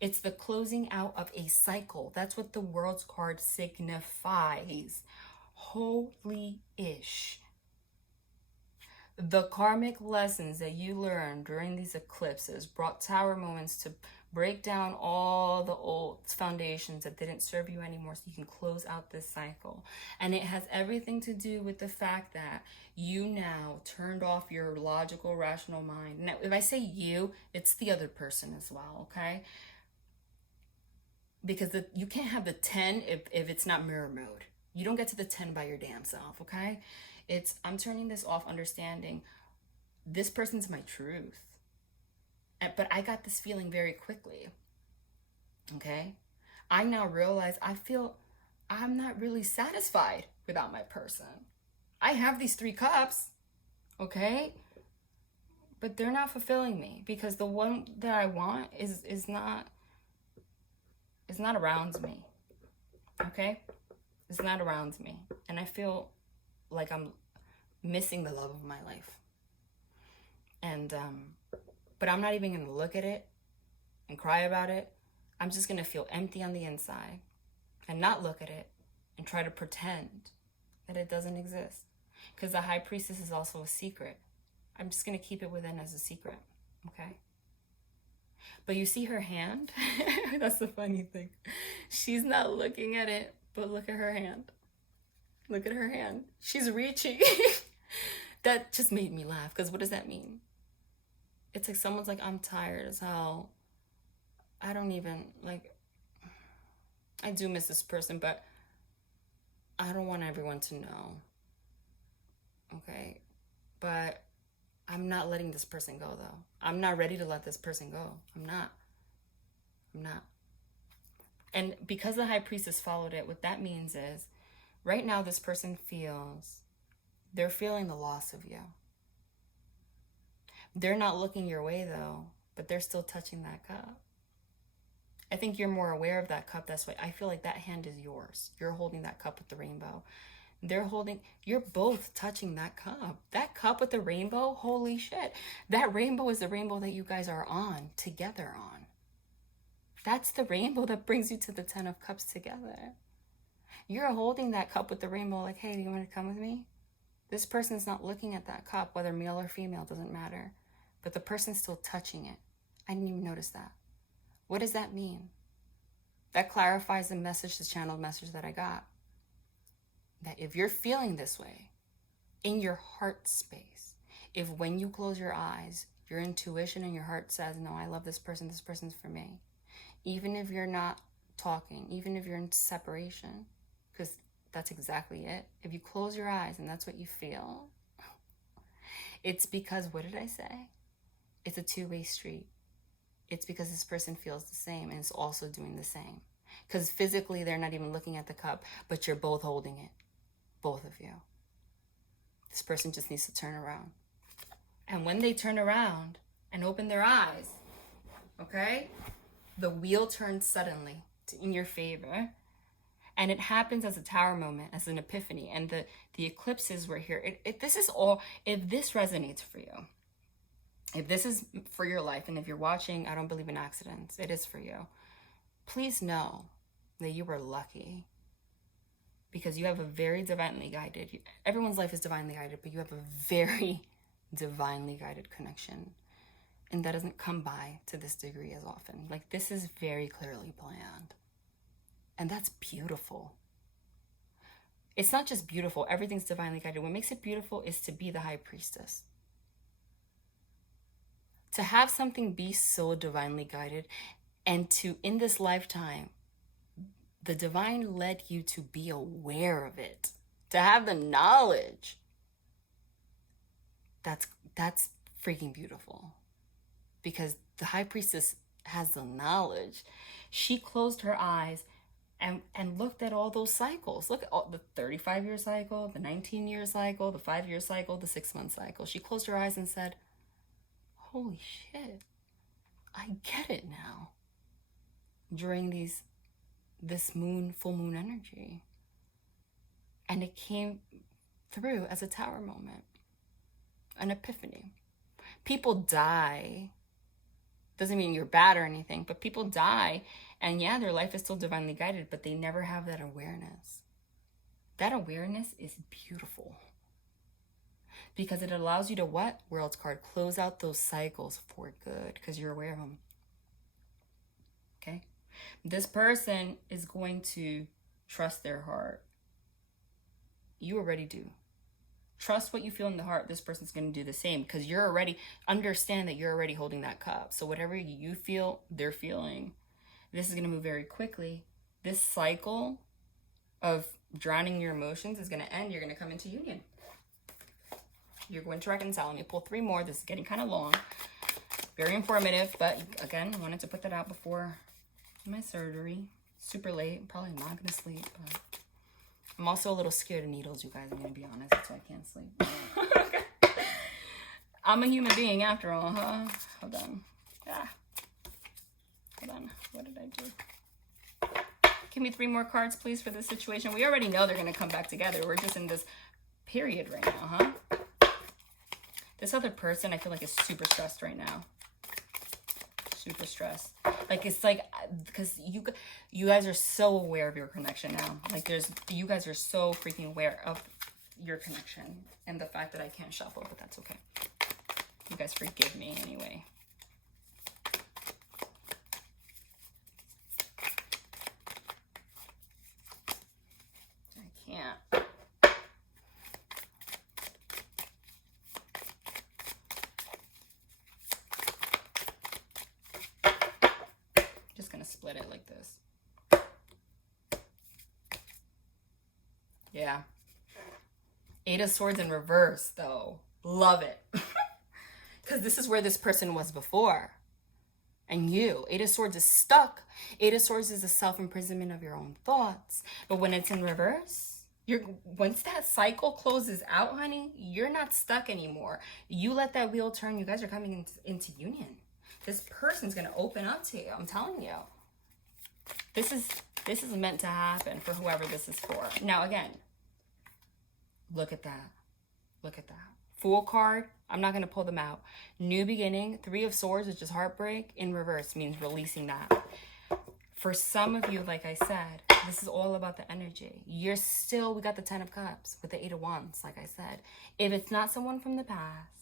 It's the closing out of a cycle. That's what the World's card signifies. Holy-ish. The karmic lessons that you learned during these eclipses brought tower moments to break down all the old foundations that didn't serve you anymore, so you can close out this cycle. And it has everything to do with the fact that you now turned off your logical, rational mind. Now, if I say you, it's the other person as well, okay? Because you can't have the 10 if it's not mirror mode. You don't get to the 10 by your damn self, okay? I'm turning this off, understanding this person's my truth. But I got this feeling very quickly, okay? I now realize I'm not really satisfied without my person. I have these 3 cups, okay? But they're not fulfilling me, because the one that I want is not around me, okay? It's not around me. And I feel like I'm missing the love of my life. And, but I'm not even going to look at it and cry about it. I'm just going to feel empty on the inside and not look at it and try to pretend that it doesn't exist. Because the High Priestess is also a secret. I'm just going to keep it within as a secret, okay? But you see her hand? That's the funny thing. She's not looking at it, but look at her hand. Look at her hand. She's reaching. That just made me laugh, because what does that mean? It's like someone's like, I'm tired as hell. I don't even, like, I do miss this person, but I don't want everyone to know. Okay? But I'm not letting this person go, though. I'm not ready to let this person go. I'm not. And because the High Priestess followed it, what that means is, right now this person they're feeling the loss of you. They're not looking your way, though, but they're still touching that cup. I think you're more aware of that cup. That's why I feel like that hand is yours. You're holding that cup with the rainbow. You're both touching that cup. That cup with the rainbow, holy shit. That rainbow is the rainbow that you guys are on, together on. That's the rainbow that brings you to the 10 of Cups together. You're holding that cup with the rainbow like, hey, do you want to come with me? This person's not looking at that cup, whether male or female, doesn't matter. But the person's still touching it. I didn't even notice that. What does that mean? That clarifies the message, the channeled message that I got. That if you're feeling this way, in your heart space, if when you close your eyes, your intuition and your heart says, no, I love this person's for me. Even if you're not talking, even if you're in separation, because that's exactly it. If you close your eyes and that's what you feel, it's because, what did I say? It's a two-way street. It's because this person feels the same and is also doing the same. Because physically they're not even looking at the cup, but you're both holding it. Both of you. This person just needs to turn around. And when they turn around and open their eyes, okay, the wheel turns suddenly in your favor. And it happens as a tower moment, as an epiphany. And the eclipses were here. If this resonates for you, if this is for your life, and if you're watching, I don't believe in accidents, it is for you. Please know that you were lucky, because you have a very divinely guided, everyone's life is divinely guided, but you have a very divinely guided connection. And that doesn't come by to this degree as often. Like, this is very clearly planned. And that's beautiful. It's not just beautiful. Everything's divinely guided. What makes it beautiful is to be the high priestess. To have something be so divinely guided, and to, in this lifetime, the divine led you to be aware of it, to have the knowledge. That's freaking beautiful. Because the high priestess has the knowledge. She closed her eyes and looked at all those cycles. Look at all, the 35-year cycle, the 19-year cycle, the 5-year cycle, the 6-month cycle. She closed her eyes and said, holy shit, I get it now. During this full moon energy. And it came through as a tower moment, an epiphany. People die. Doesn't mean you're bad or anything, but people die, and yeah, their life is still divinely guided, but they never have that awareness. That awareness is beautiful. Because it allows you to what? World's card. Close out those cycles for good, because you're aware of them. Okay? This person is going to trust their heart. You already do. Trust what you feel in the heart. This person's going to do the same, because you're already, understand that you're already holding that cup. So whatever you feel, they're feeling. This is going to move very quickly. This cycle of drowning your emotions is going to end. You're going to come into union. You're going to reconcile. Let me pull 3 more. This is getting kind of long. Very informative, but again, I wanted to put that out before my surgery. Super late. Probably not going to sleep, but I'm also a little scared of needles, you guys. I'm going to be honest. That's why I can't sleep. I'm a human being after all, huh? Hold on. Hold on. What did I do? Give me 3 more cards, please, for this situation. We already know they're going to come back together. We're just in this period right now, huh? This other person, I feel like, is super stressed right now. Super stressed. Like, it's like, because you guys are so aware of your connection now. Like, you guys are so freaking aware of your connection and the fact that I can't shuffle, but that's okay. You guys forgive me anyway. I can't. Just gonna split it like this. Yeah. 8 of Swords in reverse, though. Love it. Because this is where this person was before. And you. 8 of Swords is stuck. 8 of Swords is a self-imprisonment of your own thoughts. But when it's in reverse, once that cycle closes out, honey, you're not stuck anymore. You let that wheel turn. You guys are coming into union. This person's going to open up to you. I'm telling you. This is meant to happen for whoever this is for. Now, again, look at that. Look at that. Fool card. I'm not going to pull them out. New beginning. 3 of Swords, which is heartbreak. In reverse means releasing that. For some of you, like I said, this is all about the energy. We got the 10 of Cups with the 8 of Wands, like I said. If it's not someone from the past,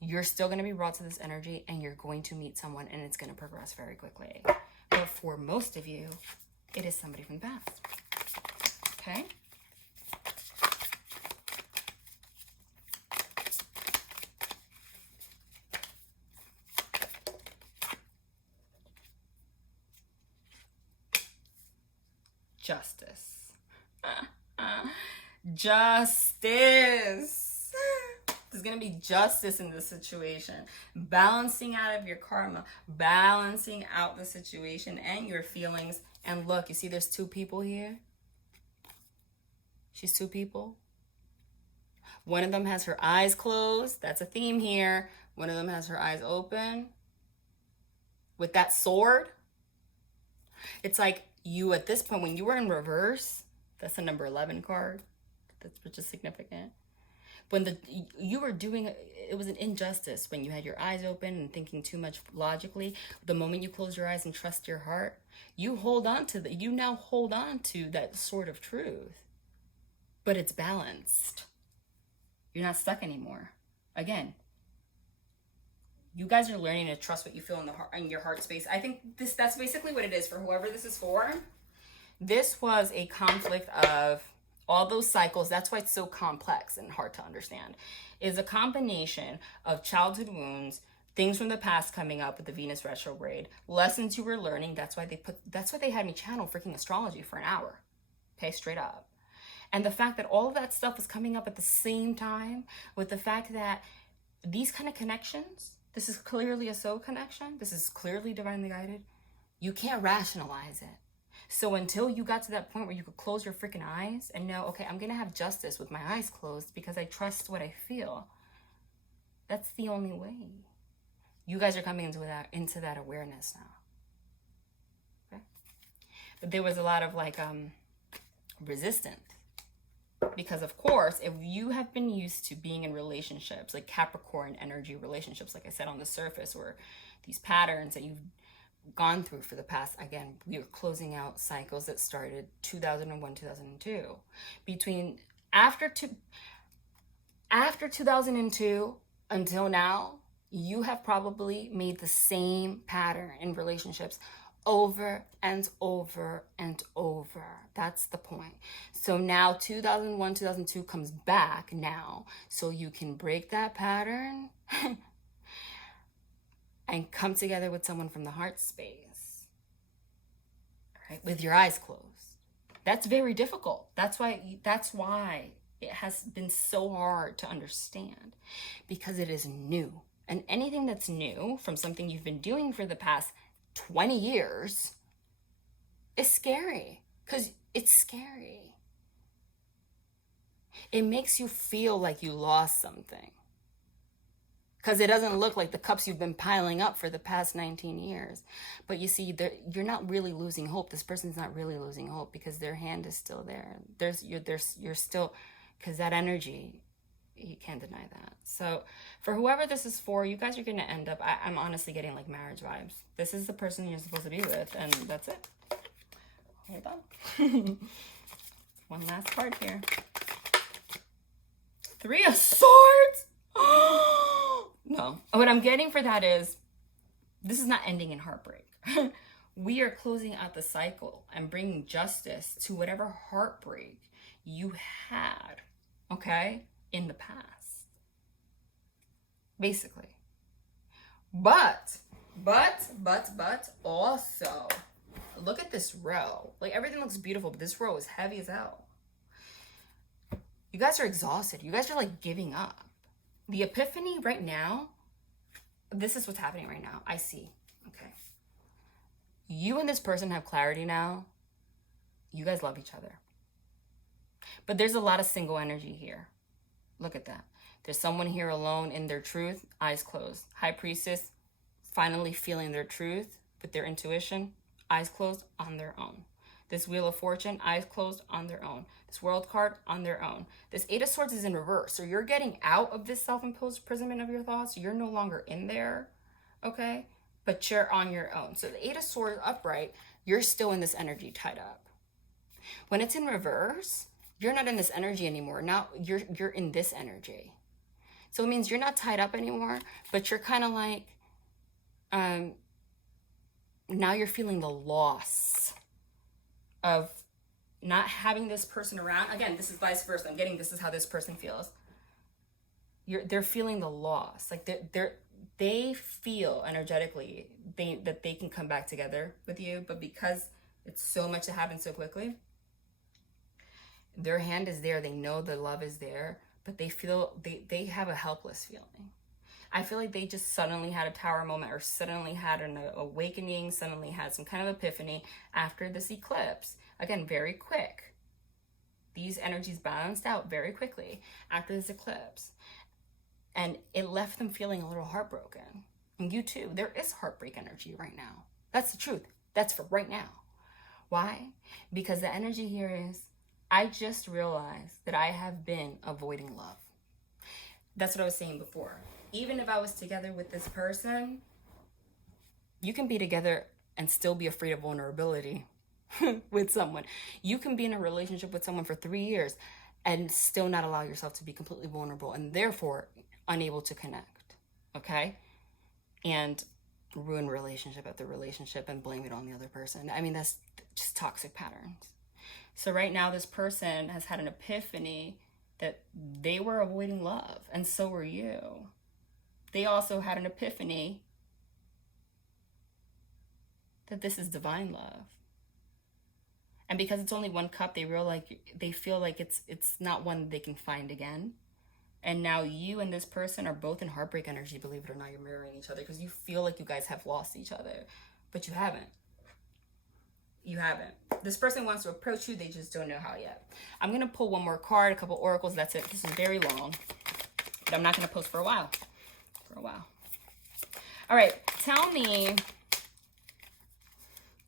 you're still going to be brought to this energy, and you're going to meet someone, and it's going to progress very quickly. But for most of you, it is somebody from the past. Okay? Justice. Justice. There's going to be justice in this situation. Balancing out of your karma. Balancing out the situation and your feelings. And look, you see there's 2 people here? She's 2 people. One of them has her eyes closed. That's a theme here. One of them has her eyes open. With that sword. It's like you, at this point, when you were in reverse, that's the number 11 card. Which is significant. When you were doing, it was an injustice when you had your eyes open and thinking too much logically. The moment you close your eyes and trust your heart, you now hold on to that sword of truth. But it's balanced. You're not stuck anymore. Again, you guys are learning to trust what you feel in your heart space. I think that's basically what it is for whoever this is for. This was a conflict of All those cycles, that's why it's so complex and hard to understand, is a combination of childhood wounds, things from the past coming up with the Venus retrograde, lessons you were learning. That's why they had me channel freaking astrology for an hour. Okay, straight up. And the fact that all of that stuff was coming up at the same time, with the fact that these kind of connections, this is clearly a soul connection, this is clearly divinely guided, you can't rationalize it. So until you got to that point where you could close your freaking eyes and know, okay, I'm gonna have justice with my eyes closed because I trust what I feel, that's the only way. You guys are coming into that awareness now. Okay? But there was a lot of like resistance. Because of course, if you have been used to being in relationships, like Capricorn energy relationships, like I said on the surface, or these patterns that you've gone through for the past, again, we are closing out cycles that started 2001, 2002. After 2002 until now, you have probably made the same pattern in relationships over and over and over. That's the point. So now 2001, 2002 comes back now, so you can break that pattern and come together with someone from the heart space, right? With your eyes closed. That's very difficult. That's why it has been so hard to understand, because it is new. And anything that's new from something you've been doing for the past 20 years is scary, because it's scary. It makes you feel like you lost something, because it doesn't look like the cups you've been piling up for the past 19 years. But you see, you're not really losing hope. This person's not really losing hope, because their hand is still there. You're still, because that energy, you can't deny that. So for whoever this is for, you guys are going to end up, I'm honestly getting like marriage vibes. This is the person you're supposed to be with, and that's it. Hold on. One last card here. Three of Swords. No. What I'm getting for that is, this is not ending in heartbreak. We are closing out the cycle and bringing justice to whatever heartbreak you had, okay, in the past. Basically. But also, look at this row. Like, everything looks beautiful, but this row is heavy as hell. You guys are exhausted. You guys are like giving up. The epiphany right now, this is what's happening right now. I see. Okay. You and this person have clarity now. You guys love each other. But there's a lot of single energy here. Look at that. There's someone here alone in their truth, eyes closed. High Priestess, finally feeling their truth with their intuition, eyes closed, on their own. This Wheel of Fortune, eyes closed, on their own. This World card, on their own. This Eight of Swords is in reverse. So you're getting out of this self-imposed imprisonment of your thoughts. You're no longer in there, okay? But you're on your own. So the Eight of Swords upright, you're still in this energy tied up. When it's in reverse, you're not in this energy anymore. Now you're in this energy. So it means you're not tied up anymore, but you're kind of like, now you're feeling the loss of not having this person around. Again, this is vice versa. I'm getting this is how this person feels. They're feeling the loss. Like they feel energetically that they can come back together with you, but because it's so much that happens so quickly, their hand is there. They know the love is there, but they feel they have a helpless feeling. I feel like they just suddenly had a tower moment, or suddenly had an awakening, suddenly had some kind of epiphany after this eclipse. Again, very quick. These energies balanced out very quickly after this eclipse. And it left them feeling a little heartbroken. And you too. There is heartbreak energy right now. That's the truth. That's for right now. Why? Because the energy here is, I just realized that I have been avoiding love. That's what I was saying before. Even if I was together with this person, you can be together and still be afraid of vulnerability with someone. You can be in a relationship with someone for 3 years and still not allow yourself to be completely vulnerable, and therefore unable to connect, okay? And ruin relationship after relationship and blame it on the other person. I mean, that's just toxic patterns. So right now, this person has had an epiphany that they were avoiding love, and so were you. They also had an epiphany that this is divine love. And because it's only one cup, they feel like it's not one they can find again. And now you and this person are both in heartbreak energy, believe it or not. You're mirroring each other because you feel like you guys have lost each other, but you haven't. You haven't. This person wants to approach you, they just don't know how yet. I'm going to pull one more card, a couple oracles, that's it. This is very long, but I'm not going to post for a while. All right, tell me,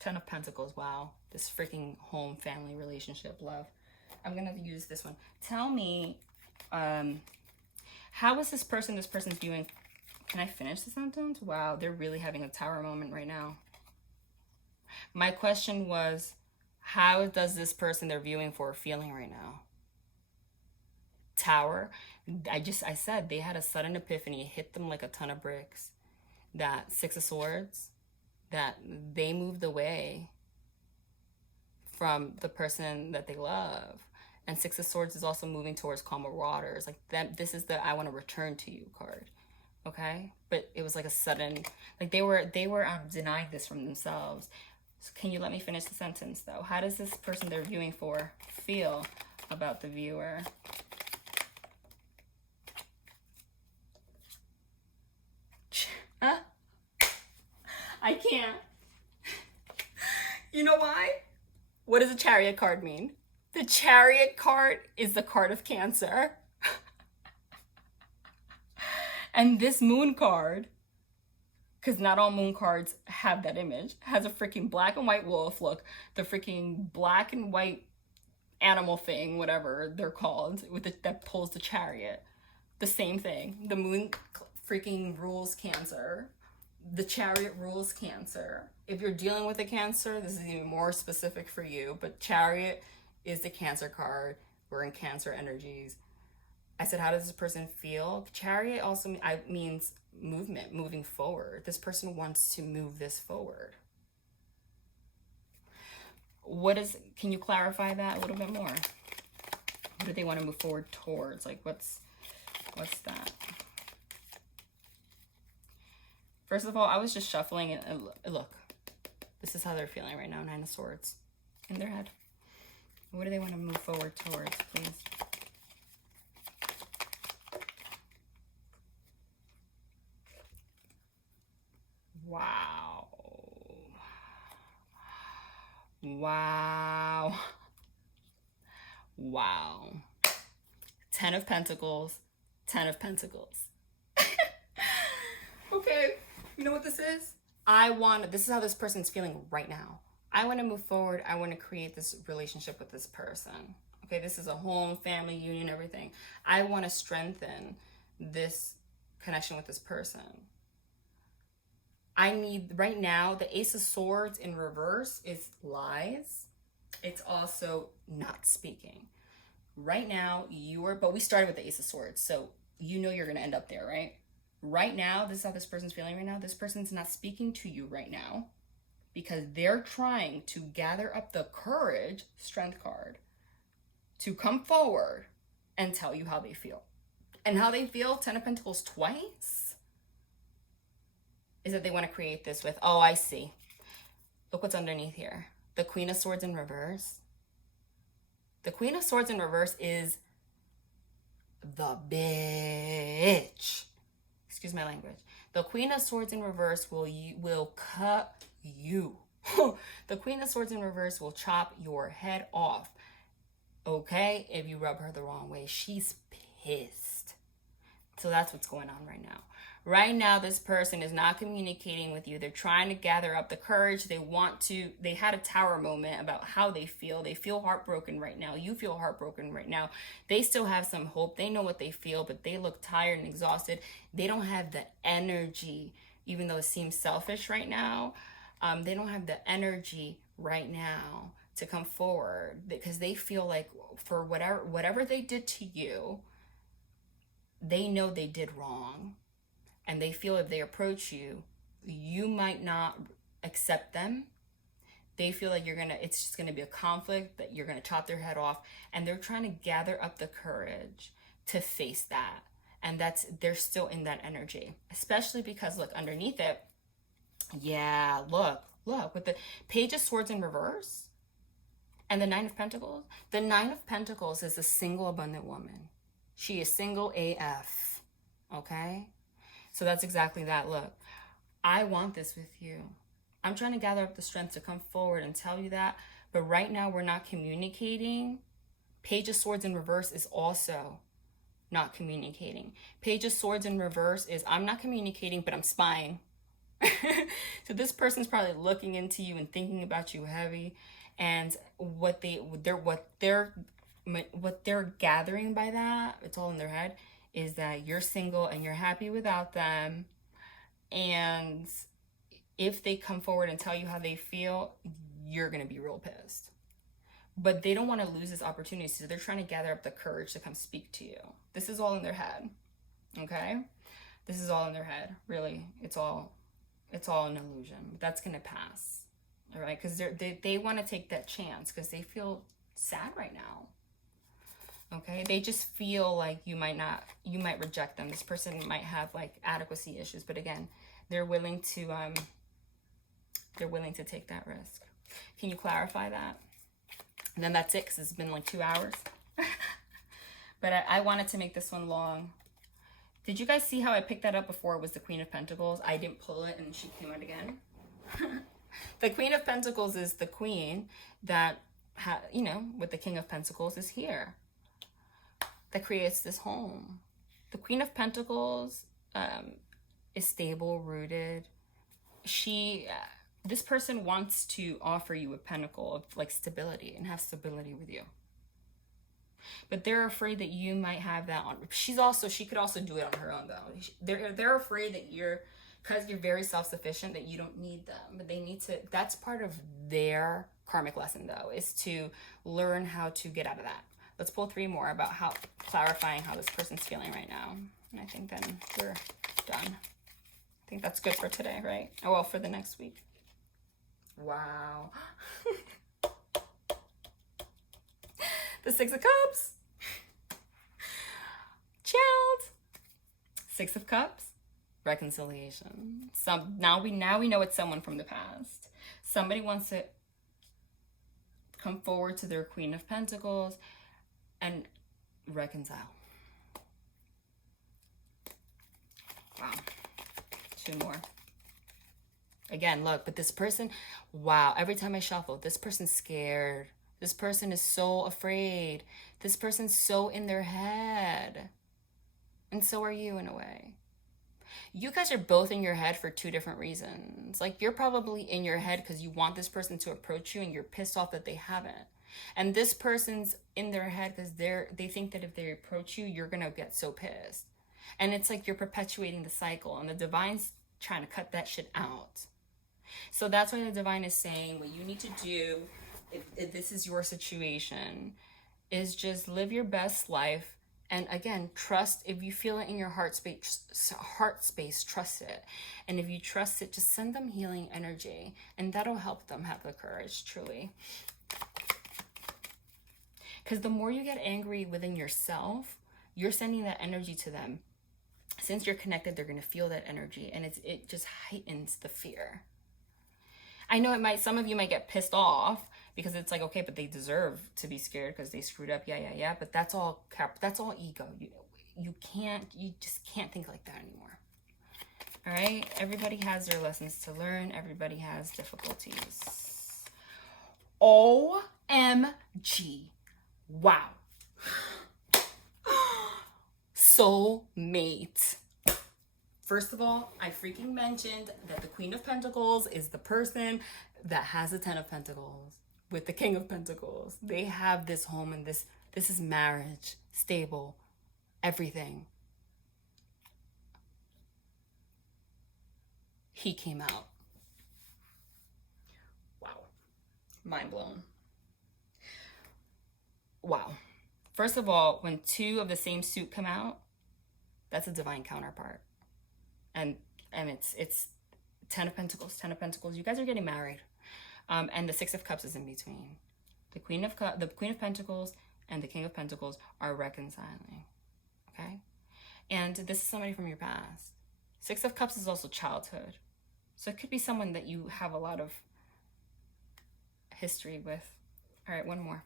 10 of Pentacles, wow. This freaking home, family, relationship, love. I'm going to use this one. Tell me, how is this person's viewing? Can I finish the sentence? Wow, they're really having a tower moment right now. My question was, how does this person they're viewing for feeling right now? Tower. I said they had a sudden epiphany. It hit them like a ton of bricks. That 6 of Swords, that they moved away from the person that they love. And 6 of Swords is also moving towards calmer waters. Like that, this is the I want to return to you card. Okay? But it was like a sudden, like they were denying this from themselves. So can you let me finish the sentence though? How does this person they're viewing for feel about the viewer? Huh? I can't. You know why? What does the Chariot card mean? The Chariot card is the card of Cancer. And this Moon card, because not all moon cards have that image, has a freaking black and white wolf. Look, the freaking black and white animal thing, whatever they're called, that pulls the Chariot. The same thing. The moon freaking rules Cancer. The Chariot rules Cancer. If you're dealing with a Cancer, this is even more specific for you, but Chariot is the Cancer card. We're in Cancer energies. I said, how does this person feel? Chariot also means movement, moving forward. This person wants to move this forward. Can you clarify that a little bit more? What do they want to move forward towards? Like what's that? First of all, I was just shuffling and look, this is how they're feeling right now, 9 of Swords in their head. What do they want to move forward towards, please? Wow. Wow. Wow. 10 of Pentacles, 10 of Pentacles. Okay, you know what this is? This is how this person's feeling right now. I want to move forward. I want to create this relationship with this person. Okay, this is a home, family, union, everything. I want to strengthen this connection with this person. I need, right now, the Ace of Swords in reverse is lies. It's also not speaking. Right now, but we started with the Ace of Swords, so you know you're going to end up there, right? Right now, this is how this person's feeling right now. This person's not speaking to you right now because they're trying to gather up the courage, Strength card, to come forward and tell you how they feel. And how they feel, 10 of Pentacles twice, is that they want to create this with, oh, I see. Look what's underneath here. The Queen of Swords in reverse. The Queen of Swords in reverse is the bitch. Excuse my language. The Queen of Swords in reverse will cut you. The Queen of Swords in reverse will chop your head off. Okay? If you rub her the wrong way. She's pissed. So that's what's going on right now. Right now, this person is not communicating with you. They're trying to gather up the courage. They had a tower moment about how they feel. They feel heartbroken right now. You feel heartbroken right now. They still have some hope. They know what they feel, but they look tired and exhausted. They don't have the energy, even though it seems selfish right now. They don't have the energy right now to come forward because they feel like for whatever they did to you, they know they did wrong. And they feel if they approach you, you might not accept them. They feel like it's just gonna be a conflict, that you're gonna chop their head off, and they're trying to gather up the courage to face that. And they're still in that energy, especially because look underneath it. Yeah, look, with the Page of Swords in reverse and the Nine of Pentacles. The Nine of Pentacles is a single abundant woman. She is single AF. Okay? So that's exactly that. Look, I want this with you. I'm trying to gather up the strength to come forward and tell you that. But right now we're not communicating. Page of Swords in reverse is also not communicating. Page of Swords in reverse is I'm not communicating, but I'm spying. So this person's probably looking into you and thinking about you heavy. And what they're gathering by that, it's all in their head, is that you're single and you're happy without them. And if they come forward and tell you how they feel, you're going to be real pissed. But they don't want to lose this opportunity, so they're trying to gather up the courage to come speak to you. This is all in their head, okay? This is all in their head, really. It's all an illusion. That's going to pass, all right? Because they want to take that chance because they feel sad right now, okay? They just feel like you might reject them. This person might have like adequacy issues, but again, they're willing to take that risk. Can you clarify that? And then that's it, because it's been like 2 hours. But I wanted to make this one long. Did you guys see how I picked that up before it was the Queen of Pentacles? I didn't pull it and she came out again. The Queen of Pentacles is the queen that, with the King of Pentacles is here. That creates this home. The Queen of Pentacles is stable, rooted. This person wants to offer you a pentacle of like stability and have stability with you. But they're afraid that you might have that on. She could also do it on her own though. They're afraid that because you're very self-sufficient, that you don't need them. But they need to, that's part of their karmic lesson though, is to learn how to get out of that. Let's pull 3 more about clarifying how this person's feeling right now. And I think then we're done. I think that's good for today, right? Oh, well, for the next week. Wow. The Six of Cups. Child. Six of Cups. Reconciliation. Now we know it's someone from the past. Somebody wants to come forward to their Queen of Pentacles and reconcile. Wow. 2 more. Again, look, but this person, wow, every time I shuffle, this person's scared. This person is so afraid. This person's so in their head. And so are you in a way. You guys are both in your head for 2 different reasons. Like, you're probably in your head because you want this person to approach you and you're pissed off that they haven't. And this person's in their head because they think that if they approach you, you're going to get so pissed. And it's like you're perpetuating the cycle, and the divine's trying to cut that shit out. So that's why the divine is saying what you need to do, if this is your situation, is just live your best life. And again, trust. If you feel it in your heart space, trust it. And if you trust it, just send them healing energy, and that'll help them have the courage, truly. Because the more you get angry within yourself, you're sending that energy to them. Since you're connected, they're going to feel that energy, and it just heightens the fear. I know some of you might get pissed off because it's like, okay, but they deserve to be scared because they screwed up. Yeah. But that's all ego. You just can't think like that anymore. All right. Everybody has their lessons to learn. Everybody has difficulties. OMG. Wow. Soulmate. First of all, I freaking mentioned that the Queen of Pentacles is the person that has the 10 of Pentacles with the King of Pentacles. They have this home, and this is marriage, stable, everything. He came out. Wow. Mind blown. Wow. First of all, when 2 of the same suit come out, that's a divine counterpart. And it's 10 of Pentacles, 10 of Pentacles. You guys are getting married. And the Six of Cups is in between. The Queen of Pentacles and the King of Pentacles are reconciling. Okay? And this is somebody from your past. Six of Cups is also childhood. So it could be someone that you have a lot of history with. All right, one more.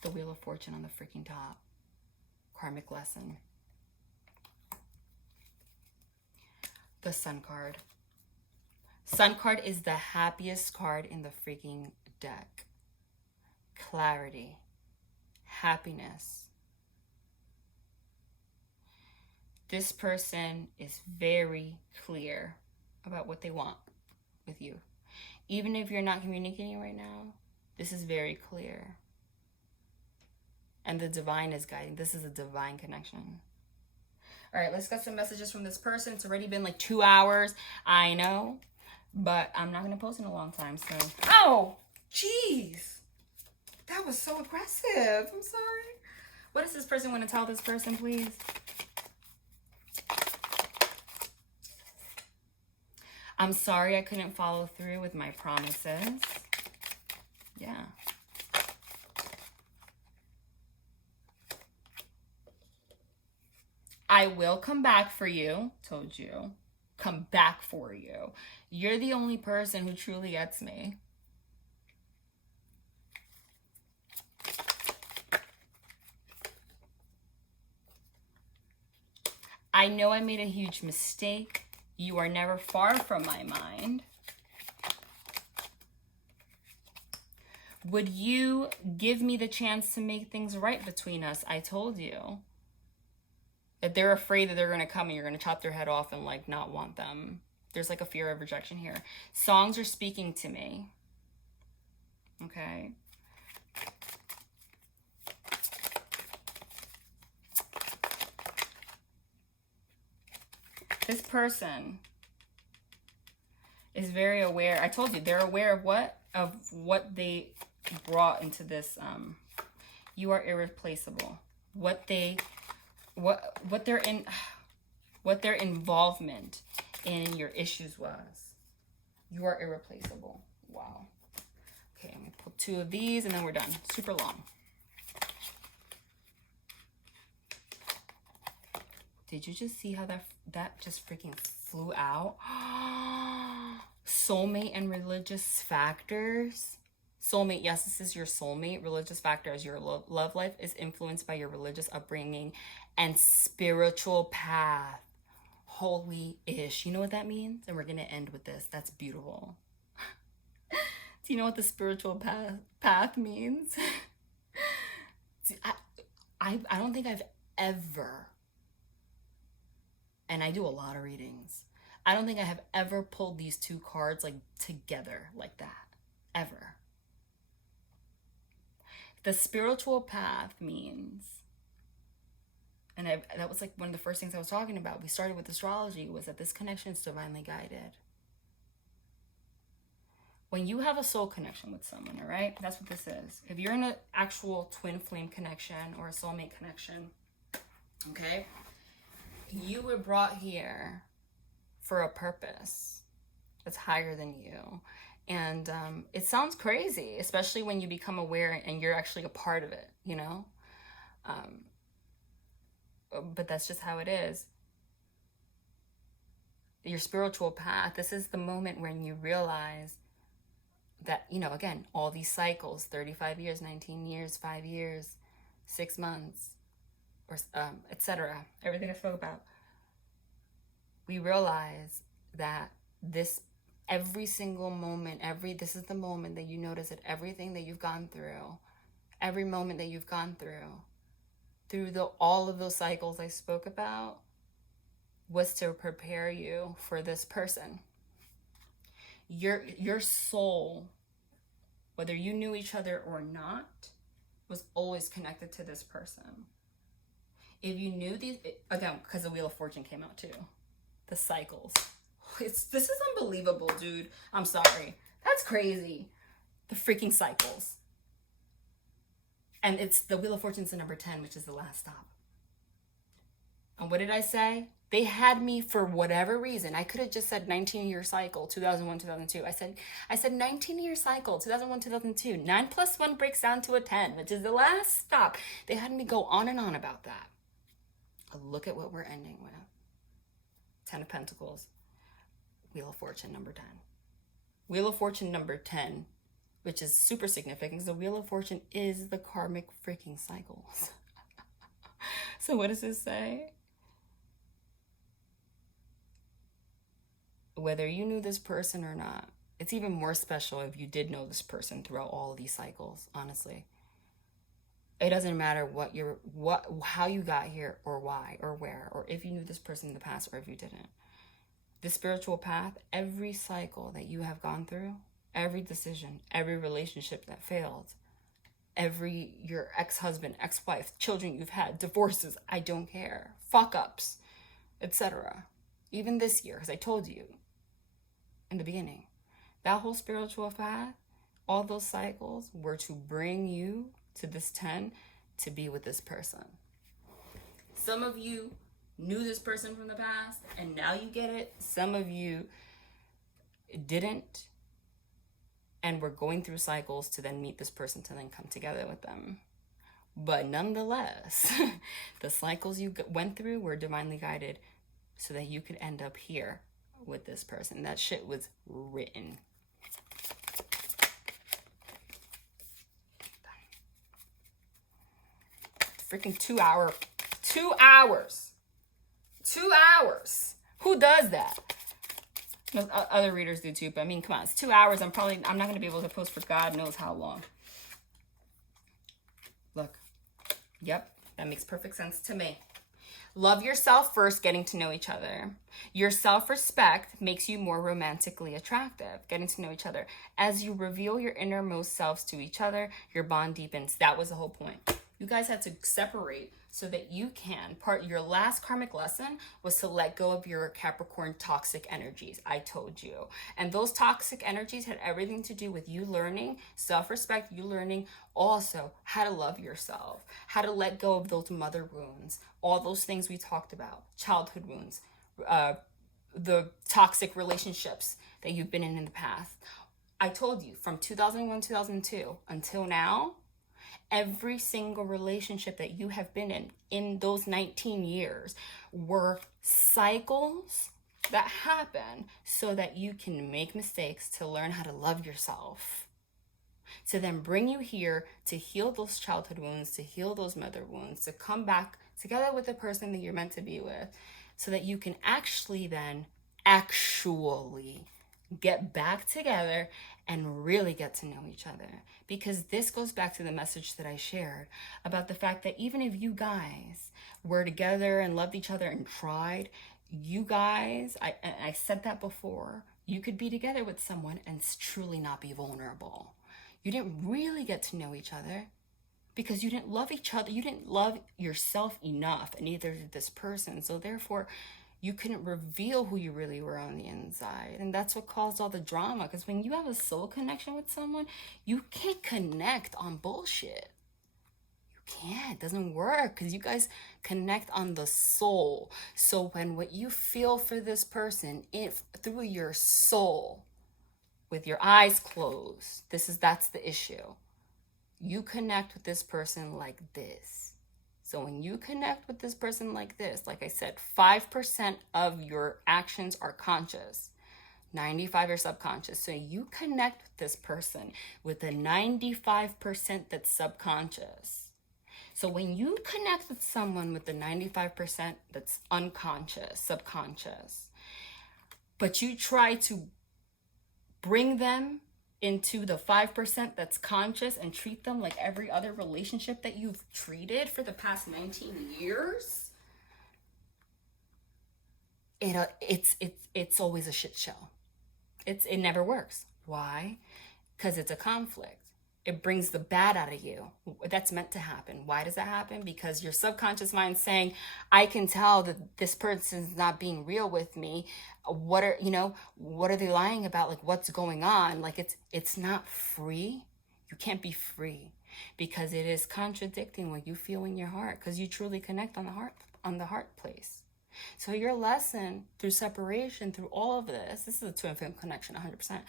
The Wheel of Fortune on the freaking top. Karmic lesson. The Sun card. Sun card is the happiest card in the freaking deck. Clarity. Happiness. This person is very clear about what they want with you. Even if you're not communicating right now, this is very clear. And the divine is guiding. This is a divine connection. All right, let's get some messages from this person. It's already been like 2 hours. I know, but I'm not going to post in a long time. So, oh, jeez. That was so aggressive. I'm sorry. What does this person want to tell this person, please? I'm sorry I couldn't follow through with my promises. Yeah. I will come back for you. Told you. Come back for you. You're the only person who truly gets me. I know I made a huge mistake. You are never far from my mind. Would you give me the chance to make things right between us? I told you. That they're afraid that they're going to come and you're going to chop their head off and like not want them. There's like a fear of rejection here. Songs are speaking to me. Okay. This person is very aware. I told you, they're aware of what they brought into this. You are irreplaceable. What their involvement in your issues was. You are irreplaceable. Wow. Okay, I'm gonna pull 2 of these and then we're done. Super long. Did you just see how that just freaking flew out? Soulmate and religious factors. Soulmate, yes, this is your soulmate. Religious factor as your love life is influenced by your religious upbringing and spiritual path. Holy-ish. You know what that means? And we're going to end with this. That's beautiful. Do you know what the spiritual path means? I don't think I've ever, and I do a lot of readings, I don't think I have ever pulled these 2 cards like together like that. Ever. The spiritual path means, and that was like one of the first things I was talking about. We started with astrology, was that this connection is divinely guided. When you have a soul connection with someone, all right, that's what this is. If you're in an actual twin flame connection or a soulmate connection, okay, you were brought here for a purpose that's higher than you. And it sounds crazy, especially when you become aware and you're actually a part of it, you know? But that's just how it is. Your spiritual path, this is the moment when you realize that, you know, again, all these cycles, 35 years, 19 years, 5 years, 6 months, or etc. Everything I spoke about. We realize that every single moment, this is the moment that you notice that everything that you've gone through, every moment that you've gone through all of those cycles I spoke about, was to prepare you for this person. Your soul, whether you knew each other or not, was always connected to this person. If you knew these, again, because the Wheel of Fortune came out too, the cycles. This is unbelievable, dude. I'm sorry. That's crazy. The freaking cycles. And it's the Wheel of Fortune's the number 10, which is the last stop. And what did I say? They had me for whatever reason. I could have just said 19-year cycle, 2001, 2002. I said 19-year cycle, 2001, 2002. 9 plus 1 breaks down to a 10, which is the last stop. They had me go on and on about that. Look at what we're ending with. 10 of Pentacles. Wheel of Fortune number 10. Wheel of Fortune number 10, which is super significant because the Wheel of Fortune is the karmic freaking cycles. So what does this say? Whether you knew this person or not, it's even more special if you did know this person throughout all of these cycles, honestly. It doesn't matter how you got here or why or where, or if you knew this person in the past or if you didn't. The spiritual path, every cycle that you have gone through, every decision, every relationship that failed, your ex-husband, ex-wife, children you've had, divorces, I don't care, fuck-ups, etc. Even this year, because I told you in the beginning, that whole spiritual path, all those cycles were to bring you to this 10 to be with this person. Some of you knew this person from the past and now you get it. Some of you didn't and were going through cycles to then meet this person to then come together with them. But nonetheless, the cycles you went through were divinely guided so that you could end up here with this person. That shit was written. Freaking 2 hours. 2 hours. 2 hours. Who does that? Other readers do too, but I mean, come on, it's 2 hours. I'm not going to be able to post for God knows how long. Look. Yep, that makes perfect sense to me. Love yourself first, getting to know each other. Your self-respect makes you more romantically attractive, getting to know each other. As you reveal your innermost selves to each other, your bond deepens. That was the whole point. You guys had to separate so that you can. Your last karmic lesson was to let go of your Capricorn toxic energies. I told you. And those toxic energies had everything to do with you learning self-respect, you learning also how to love yourself, how to let go of those mother wounds, all those things we talked about, childhood wounds, the toxic relationships that you've been in the past. I told you from 2001, 2002 until now, every single relationship that you have been in those 19 years were cycles that happen so that you can make mistakes to learn how to love yourself, to then bring you here to heal those childhood wounds, to heal those mother wounds, to come back together with the person that you're meant to be with so that you can actually get back together and really get to know each other. Because this goes back to the message that I shared about the fact that even if you guys were together and loved each other and tried, you guys, I said that before, you could be together with someone and truly not be vulnerable. You didn't really get to know each other because you didn't love each other. You didn't love yourself enough, and neither did this person. So therefore, you couldn't reveal who you really were on the inside. And that's what caused all the drama. Because when you have a soul connection with someone, you can't connect on bullshit. You can't. It doesn't work because you guys connect on the soul. So when what you feel for this person, through your soul, with your eyes closed, that's the issue. You connect with this person like this. So when you connect with this person like this, like I said, 5% of your actions are conscious, 95% are subconscious. So you connect with this person with the 95% that's subconscious. So when you connect with someone with the 95% that's unconscious, subconscious, but you try to bring them into the 5% that's conscious and treat them like every other relationship that you've treated for the past 19 years, it's always a shit show. It never works. Why? Because it's a conflict. It brings the bad out of you. That's meant to happen. Why does that happen? Because your subconscious mind is saying, I can tell that this person's not being real with me. What are they lying about? Like, what's going on? Like, it's not free. You can't be free because it is contradicting what you feel in your heart because you truly connect on the heart on the heart place. So your lesson through separation, through all of this is a twin flame connection, 100%,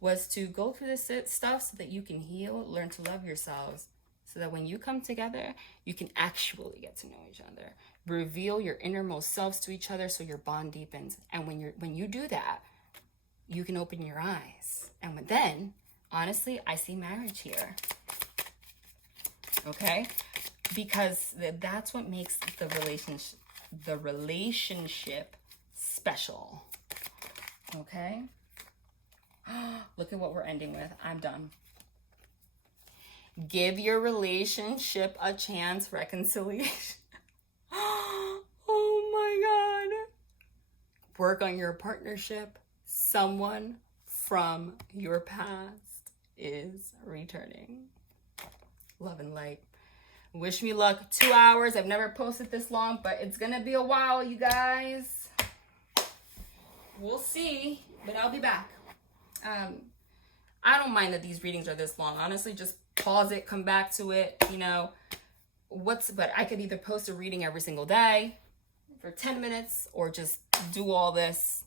was to go through this stuff so that you can heal, learn to love yourselves, so that when you come together, you can actually get to know each other, reveal your innermost selves to each other, so your bond deepens. And when you do that, you can open your eyes. And then, honestly, I see marriage here. Okay? Because that's what makes the relationship special. Okay? Look at what we're ending with. I'm done. Give your relationship a chance. Reconciliation. Oh my God. Work on your partnership. Someone from your past is returning. Love and light. Wish me luck. 2 hours. I've never posted this long, but it's gonna be a while, you guys. We'll see, but I'll be back. I don't mind that these readings are this long. Honestly, just pause it, come back to it, you know. But I could either post a reading every single day for 10 minutes or just do all this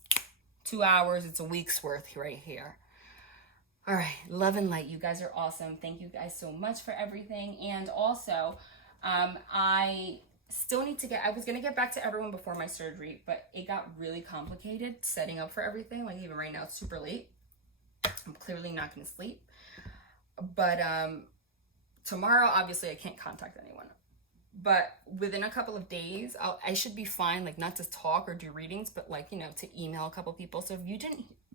2 hours. It's a week's worth right here. All right, love and light. You guys are awesome. Thank you guys so much for everything. And also, I still need to I was going to get back to everyone before my surgery, but it got really complicated setting up for everything. Like even right now, it's super late. I'm clearly not going to sleep. But tomorrow, obviously, I can't contact anyone. But within a couple of days, I should be fine, like not to talk or do readings, but like, you know, to email a couple people. So if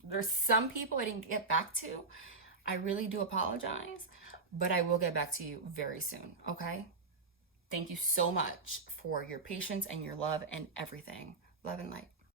there's some people I didn't get back to, I really do apologize, but I will get back to you very soon, okay? Thank you so much for your patience and your love and everything. Love and light.